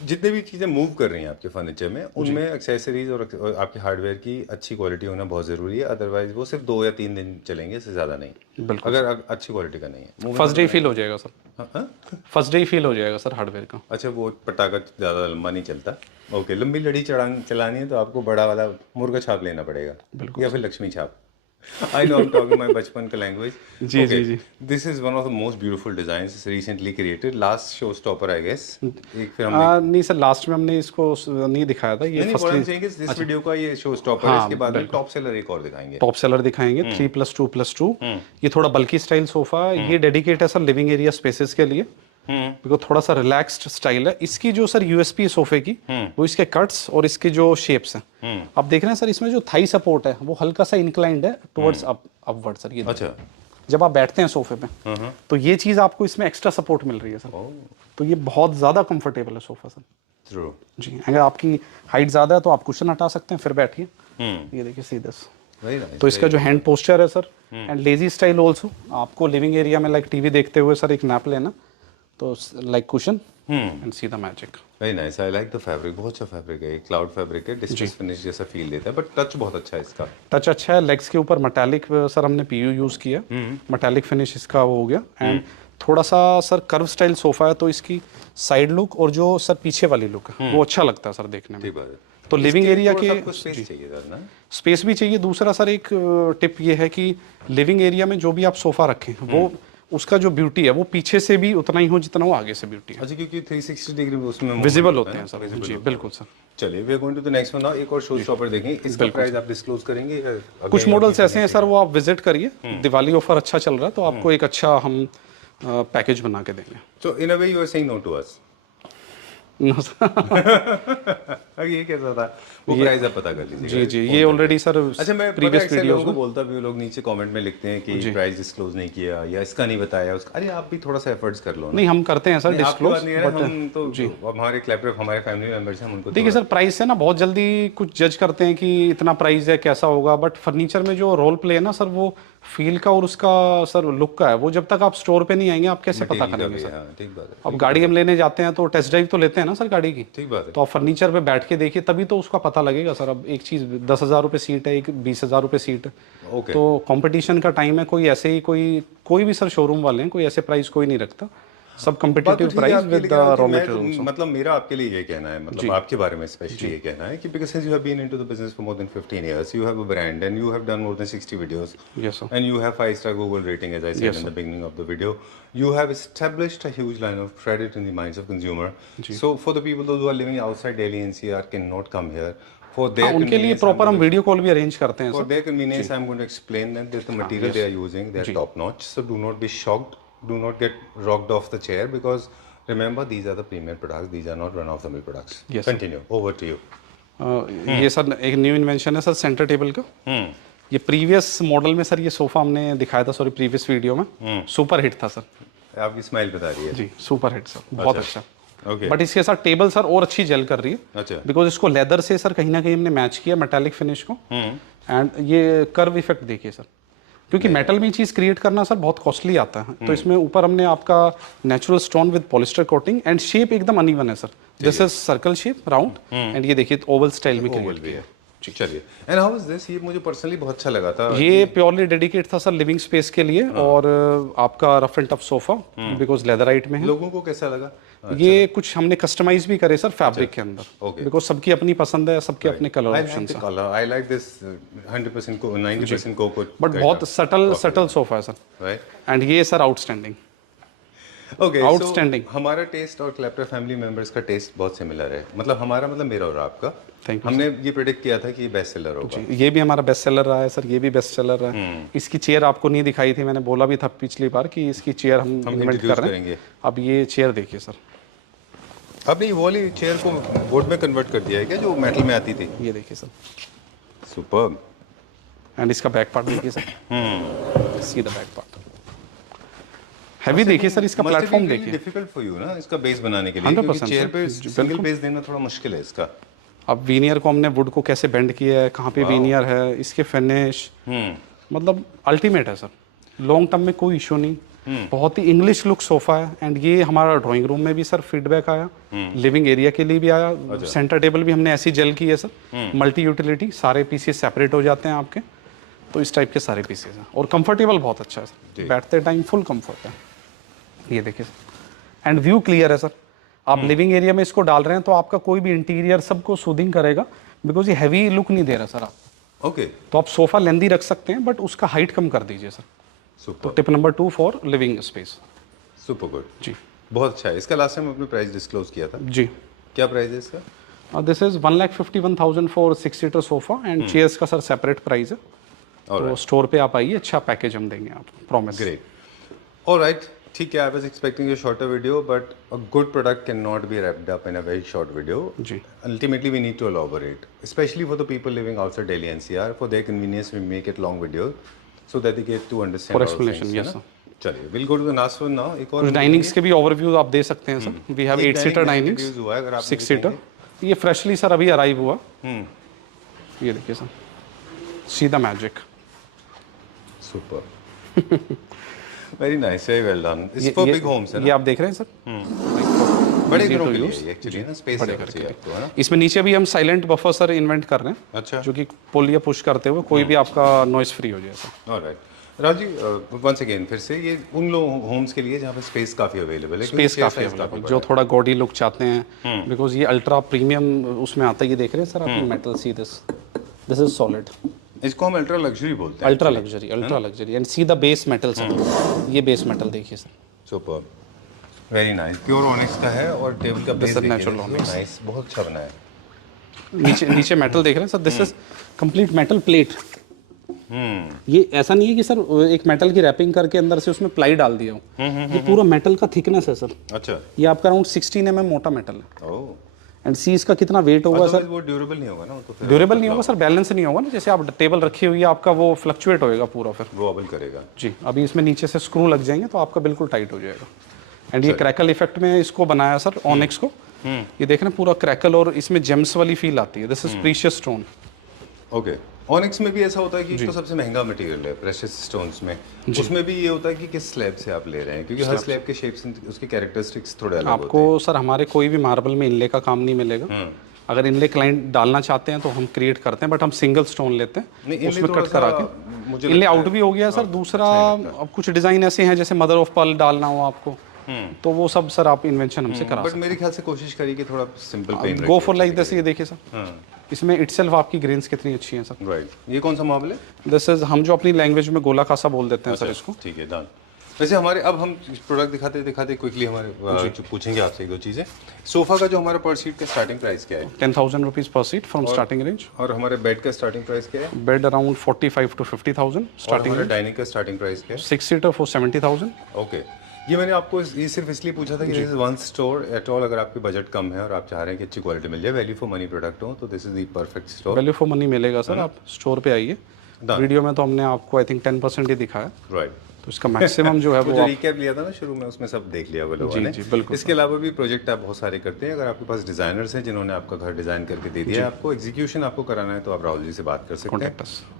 जितने भी चीज़ें move कर रही हैं आपके फर्नीचर में उनमें एक्सेसरीज और आपके हार्डवेयर की अच्छी क्वालिटी होना बहुत ज़रूरी है अदरवाइज वो सिर्फ 2 या 3 दिन चलेंगे इससे ज़्यादा नहीं बिल्कुल। अगर अच्छी क्वालिटी का नहीं है फर्स्ट डे फील हो जाएगा सर, हाँ? फर्स्ट डे फील हो जाएगा सर हार्डवेयर का। अच्छा वो पटाखा ज़्यादा लंबा नहीं चलता ओके लंबी लड़ी चलानी है तो आपको बड़ा वाला मुर्गा छाप लेना पड़ेगा या फिर लक्ष्मी छाप I know I am talking my बचपन का लैंग्वेज जी जी जी this is one of the most beautiful designs recently created last show stopper I guess एक फिर हमने नहीं सर लास्ट में हमने इसको नहीं दिखाया था, ये नहीं फर्स्ट दिस वीडियो का ये शो स्टॉपर है इसके बाद में टॉप सेलर एक और दिखाएंगे टॉप सेलर दिखाएंगे 3+2+2। ये थोड़ा बल्की स्टाइल सोफा है, ये डेडिकेट है सर लिविंग एरिया स्पेसेस के लिए बिकॉज थोड़ा सा रिलैक्स्ड स्टाइल है। इसकी जो सर यूएसपी है सोफे की वो इसके कट्स और इसके जो शेप्स हैं आप देख रहे हैं सर इसमें जो थाई सपोर्ट है वो हल्का सा इंक्लाइंड है टुवर्ड्स अपवर्ड सर। ये अच्छा जब आप बैठते हैं सोफे पे तो ये चीज आपको इसमें एक्स्ट्रा सपोर्ट मिल रही है सर, तो ये बहुत ज्यादा कंफर्टेबल है सोफा सर ट्रू जी। अगर आपकी हाइट ज्यादा है तो आप कुशन हटा सकते हैं फिर बैठिए। ये देखिए सीधा वेरी नाइस तो इसका जो हैंड पोस्चर है sir and lazy style also, आपको लिविंग एरिया में लाइक टीवी देखते हुए सर एक नैप लेना तो like cushion and see the magic. Very nice I like the fabric बहुत अच्छा फैब्रिक है क्लाउड फैब्रिक है डिस्ट्रेस फिनिश जैसा फील देता है बट टच बहुत अच्छा है इसका। टच अच्छा है, लेग्स के ऊपर मेटालिक सर हमने पीयू यूज किया, मेटालिक फिनिश इसका वो हो गया एंड थोड़ा सा सर कर्व स्टाइल सोफा है तो इसकी साइड लुक और जो सर पीछे वाली लुक है वो अच्छा लगता है सर देखने में। ठीक बात है तो लिविंग एरिया के स्पेस चाहिए सर ना स्पेस भी चाहिए। दूसरा सर एक टिप ये है कि लिविंग एरिया में जो भी आप सोफा रखें वो उसका जो ब्यूटी है वो पीछे से भी उतना ही हो जितना वो आगे से ब्यूटी है। अच्छा क्योंकि 360 डिग्री उसमें विजिबल होते हैं सर जी बिल्कुल सर। चलिए we are going to the next one now एक और शो स्टॉपर देखें इसका प्राइस आप डिस्क्लोज करेंगे कुछ मॉडल्स ऐसे हैं सर वो आप विजिट करिए, दिवाली ऑफर अच्छा चल रहा है तो आपको एक अच्छा हम पैकेज बना के देंगे। So in a way you are saying no to us No, sir. ये कैसा था वो प्राइस आप पता कर लीजिए जी जी ये ऑलरेडी सर अच्छा मैं प्रीवियस अक्सर वीडियोस लोगों को बोलता भी लोग नीचे कमेंट में लिखते हैं कि प्राइस डिस्क्लोज नहीं किया या इसका नहीं बताया उसका अरे आप भी थोड़ा सा एफर्ट्स कर लो ना। नहीं हम करते हैं सर नहीं, आपकी बात डिस्क्लोज नहीं है ना, हम तो हमारे क्लैपर हमारे फैमिली मेंबर्स हैं उनको देखिए सर प्राइस है ना बहुत जल्दी कुछ जज करते हैं कि इतना प्राइस है कैसा होगा, बट फर्नीचर में जो रोल प्ले है ना सर वो फील का और उसका सर लुक का है, वो जब तक आप स्टोर पे नहीं आएंगे आप कैसे पता करेंगे सर। ठीक बात है अब गाड़ी हम लेने जाते हैं तो टेस्ट ड्राइव तो लेते हैं ना सर गाड़ी की, ठीक बात है तो आप फर्नीचर पे बैठ के देखिए तभी तो उसका पता लगेगा सर। अब एक चीज़ 10,000 रुपये सीट है, एक 20,000 रुपये सीट है, ओके तो कंपटीशन का टाइम है, कोई ऐसे ही कोई भी सर शोरूम वाले हैं कोई ऐसे प्राइस कोई नहीं रखता, सब competitive price with the raw material. मतलब मेरा आपके लिए ये कहना है मतलब आपके बारे में स्पेशली ये कहना है कि because since you have been into the business for more than 15 years you have a brand and you have done more than 60 videos Yes sir. and you have 5-star Google rating as I said in the beginning of the video. You have established a huge line of credit in the minds of consumer. So for the people those who are living outside Delhi NCR cannot come here for their उनके लिए proper हम video call भी arrange करते हैं for sir. their convenience I'm going to explain that the material they are using they are top notch, so do not be shocked, do not get rocked off the chair because remember these are the premium products, these are not run of the mill products. Yes, continue over to you. ये sir एक new invention है sir centre table का। ये previous model में sir ये sofa हमने दिखाया था सॉरी प्रीवियस वीडियो में, सुपर हिट था सर। आपकी स्माइल बता रही है जी सुपर हिट सर, बहुत अच्छा। ओके बट इसके साथ टेबल सर और अच्छी जेल कर रही है अच्छा बिकॉज इसको लेदर से सर कहीं ना कहीं हमने मैच किया मेटालिक फिनिश को, एंड ये कर्व इफेक्ट देखिए सर, क्योंकि मेटल में चीज़ क्रिएट करना सर बहुत कॉस्टली आता है, तो इसमें ऊपर हमने आपका natural stone with polyester coating and shape एकदम अनइवन है sir, this is circle shape round and ये देखिए ओवल स्टाइल में ओवल क्रिएट भी है चलिए, एंड हाउ इज दिस? ये मुझे पर्सनली बहुत अच्छा लगा था। ये प्योरली डेडिकेट था सर लिविंग स्पेस के लिए, और आपका rough and tough sofa because leatherette में है। लोगों को कैसा लगा? ये कुछ हमने कस्टमाइज भी करे सर फैब्रिक के अंदर, Okay. बिकॉज सबकी अपनी पसंद है, सबके अपने colour I option like the है, color. I like this 100% 90% cocoa. But बहुत सटल सोफा है सर, Right? एंड ये sir outstanding. Okay, Outstanding. so हमारा टेस्ट और क्लैप्टर फैमिली मेंबर्स का टेस्ट बहुत सिमिलर है, मतलब हमारा मतलब मेरा और आपका। Thank you, हमने ये प्रेडिक्ट किया था कि ये बेस्ट सेलर होगा। ये भी हमारा बेस्ट सेलर रहा है सर, ये भी बेस्ट सेलर रहा है। इसकी चेयर आपको नहीं दिखाई थी, मैंने बोला भी था पिछली बार कि इसकी चेयर हम इन्वेंट इंट्रोड्यूस कर रहे करेंगे। हैं। अब ये चेयर देखिए सर, आपने ये वाली चेयर को वुड में कन्वर्ट कर दिया है क्या, जो मेटल में आती थी? ये देखिए सर, सुपर्ब। एंड इसका बैक पार्ट देखिए सर, सीधा बैक पार्ट हैवी देखिए सर, इसका प्लेटफॉर्म देखिए। डिफिकल्ट फॉर यू ना इसका बेस बनाने के लिए, 100% क्योंकि चेयर पे सर, सिंगल बेस देना थोड़ा मुश्किल है इसका। अब वीनियर को हमने वुड को कैसे बेंड किया है, कहाँ पे वीनियर है, इसके फिनिश मतलब अल्टीमेट है सर, लॉन्ग टर्म में कोई इशू नहीं। बहुत ही इंग्लिश लुक सोफा है, एंड ये हमारा ड्राइंग रूम में भी सर फीडबैक आया, लिविंग एरिया के लिए भी आया। सेंटर टेबल भी हमने ऐसी जेल की है सर, मल्टी यूटिलिटी, सारे पीसेस सेपरेट हो जाते हैं आपके, तो इस टाइप के सारे पीसेस हैं, और कंफर्टेबल बहुत अच्छा है सर, बैठते टाइम फुल कंफर्ट है। ये देखिए सर, एंड व्यू क्लियर है सर। आप लिविंग एरिया में इसको डाल रहे हैं तो आपका कोई भी इंटीरियर सबको सूदिंग करेगा, बिकॉज ये हैवी लुक नहीं दे रहा सर आप। ओके, तो आप सोफा लेंदी रख सकते हैं, बट उसका हाइट कम कर दीजिए सर। तो super tip number 2 for living space. Super good जी बहुत अच्छा है। इसका लास्ट टाइम अपने प्राइस डिस्क्लोज किया था, जी, क्या प्राइस है इसका? This is 1,51,000 for 6 seater sofa, and chairs का सर सेपरेट प्राइस है। तो स्टोर पे आप आइए, अच्छा पैकेज हम देंगे आप, प्रॉमिस। ग्रेट, ऑलराइट, ठीक है। I was expecting a shorter video, but a good product can not be wrapped up in a very short video. जी, Ultimately, we need to elaborate, especially for the people living outside Delhi NCR. For their convenience, we make it long video so that they get to understand For all explanation, things, yes, है ना? चलिए, we'll go to the last one now. एक और कुछ डाइनिंग्स के भी overview आप दे सकते हैं sir. We have 8 seater dinings, use हुआ है अगर आप 6 सीटर, ये फ्रेशली सर अभी अराइव हुआ। ये देखिए सर, सीधा magic. Super, very nice, very well done. It's for big homes है ये ना? आप देख रहे हैं सर, बड़े घरों के लिए एक्चुअली ना, स्पेस चाहिए आपको, है ना? इसमें नीचे भी हम साइलेंट बफर सर इन्वेंट कर रहे हैं, अच्छा, जो कि पुल या पुश करते हुए कोई भी आपका नॉइस फ्री हो जाए sir. Alright. Raj ji, once again फिर से ये उन लोग होम्स के लिए जहाँ पे स्पेस काफी अवेलेबल है, स्पेस काफी अवेलेबल, जो थोड़ा गॉडी लुक चाहते हैं, बिकॉज ये अल्ट्रा प्रीमियम उसमें आता है। ये देख रहे हैं सर आप, metal, see this is solid, इसको हम अल्ट्रा लग्जरी बोलते हैं। Ultra luxury, and see the base metal sir, ये बेस मेटल देखिए sir, super, very nice, pure onyx का है, और टेबल का बेस natural onyx. नाइस, बहुत अच्छा बना है। नीचे मेटल देख रहे हैं sir, this is complete metal plate. ये ऐसा नहीं है कि सर एक मेटल की रैपिंग करके अंदर से उसमें प्लाई डाल दिया हो, ये पूरा मेटल का थिकनेस है सर। अच्छा, ये आपका अराउंड 16 mm मोटा मेटल है, ओह, एंड सी इसका कितना वेट होगा सर? वो ड्यूरेबल नहीं होगा ना, तो फिर ड्यूरेबल नहीं होगा सर, बैलेंस नहीं होगा ना, जैसे आप टेबल रखी हुई है आपका वो फ्लक्चुएट होएगा पूरा फिर। वॉबल करेगा। जी, अभी इसमें नीचे से स्क्रू लग जाएंगे तो आपका बिल्कुल टाइट हो जाएगा। एंड ये क्रैकल इफेक्ट में इसको बनाया सर, ऑनिक्स को। ये देख रहे हैं पूरा क्रैकल, और इसमें जेम्स वाली फील आती है। This is precious stone. Okay, onyx में भी ऐसा होता है कि तो सबसे महंगा मटेरियल है प्रेशियस स्टोन्स में, उसमें भी ये होता है कि किस स्लैब से आप ले रहे हैं, क्योंकि हर स्लैब के शेप्स उसके कैरेक्टरिस्टिक्स थोड़े अलग होते हैं। आपको सर हमारे कोई भी मार्बल में इनले का काम नहीं मिलेगा। अगर इनले क्लाइंट डालना चाहते हैं तो हम क्रिएट करते हैं, बट हम सिंगल स्टोन लेते हैं, उसमें कट करा के। इनले आउट भी हो गया सर। दूसरा, अब कुछ डिजाइन ऐसे हैं जैसे मदर ऑफ पर्ल डालना हो आपको, तो वो सब सर आप इन्वेंशन हमसे करा बट मेरे ख्याल से कोशिश करिए कि थोड़ा simple pen go for like this. ये देखिए सर, इसमें इटसेल्फ आपकी ग्रेन्स कितनी अच्छी हैं सर। राइट, ये कौन सा मार्बल है? दिस इज, हम जो अपनी लैंग्वेज में गोला कासा बोल देते हैं सर इसको। ठीक है, डन। वैसे हमारे अब हम प्रोडक्ट दिखाते दिखाते क्विकली हमारे जो पूछेंगे आपसे एक दो चीज़ें। सोफा का जो हमारा पर सीट का स्टार्टिंग प्राइस क्या है? 10,000 rupees per seat from starting range. और हमारे बेड का स्टार्टिंग प्राइस क्या है? Bed around 45 to 50,000 starting. हमारे डाइनिंग का स्टार्टिंग प्राइस क्या है? 6 सीटर फॉर 70,000। ओके, ये मैंने आपको ये सिर्फ इसलिए पूछा था कि this is one store at all. अगर आपकी बजट कम है और आप चाह रहे हैं कि अच्छी क्वालिटी मिल जाए, वैल्यू फॉर मनी प्रोडक्ट हो, तो this is the perfect store. Value for money मिलेगा सर, आप स्टोर पे आइए। वीडियो में तो हमने आपको आई थिंक 10% ही दिखाया, राइट। तो इसका मैक्सिमम जो है वो वो जो रिकैप लिया था ना शुरू में, उसमें सब देख लिया वो लोगों ने। जी बिल्कुल। इसके अलावा भी प्रोजेक्ट आप बहुत सारे करते हैं। अगर आपके पास डिजाइनर्स हैं जिन्होंने आपका घर डिजाइन करके दे दिया है, आपको एग्जीक्यूशन आपको कराना है, तो आप राहुल जी से बात कर सकते हैं।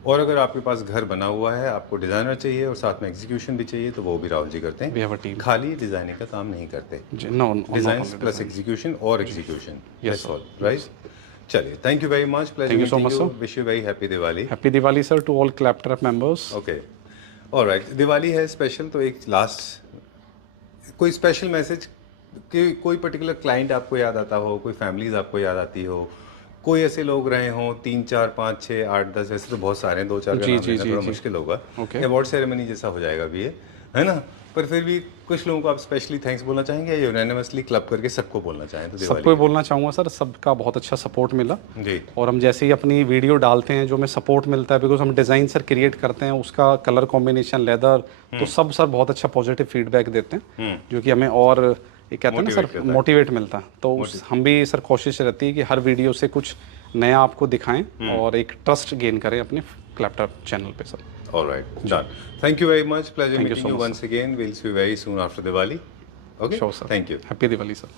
और अगर आपके पास घर बना हुआ है, आपको डिजाइनर चाहिए और साथ में एग्जीक्यूशन भी चाहिए, तो वो भी राहुल जी करते हैं। खाली डिजाइनिंग का काम नहीं करते, डिजाइन प्लस एग्जीक्यूशन और एग्जीक्यूशन, राइट। चलिए, thank you very much, pleasure Thank you so meeting much, you, sir. Wish you very happy Diwali. Happy Diwali sir to all Claptrap members. Okay, alright, Diwali है स्पेशल, तो एक last कोई special message कि कोई particular client आपको याद आता हो, कोई फैमिलीज आपको याद आती हो, कोई ऐसे लोग रहे हों 3 4 5 6 8 10, वैसे तो बहुत सारे हैं, 2 4 का नाम लेना थोड़ा मुश्किल होगा, Okay. अवार्ड सेरेमनी जैसा हो जाएगा अभी ये, है ना, पर फिर भी कुछ लोगों को आप स्पेशली थैंक्स बोलना चाहेंगे या यूनानिमसली क्लब करके सबको बोलना चाहें तो सबको ही दिवाली बोलना चाहूँगा सर, सबका बहुत अच्छा सपोर्ट मिला। जी और हम जैसे ही अपनी वीडियो डालते हैं जो हमें सपोर्ट मिलता है, बिकॉज हम डिज़ाइन सर क्रिएट करते हैं, उसका कलर कॉम्बिनेशन लेदर, तो सब सर बहुत अच्छा पॉजिटिव फीडबैक देते हैं, जो कि हमें और ये कहते हैं ना सर मोटिवेट मिलता है। तो हम भी सर कोशिश रहती है कि हर वीडियो से कुछ नया आपको दिखाएं और एक ट्रस्ट गेन करें अपने क्लैपट्रैप चैनल पे sir. All right, done. Thank you very much. Pleasure Thank you meeting so you much, once again. We'll see you very soon after Diwali. Okay? Sure, sir. Thank you. Happy Diwali sir.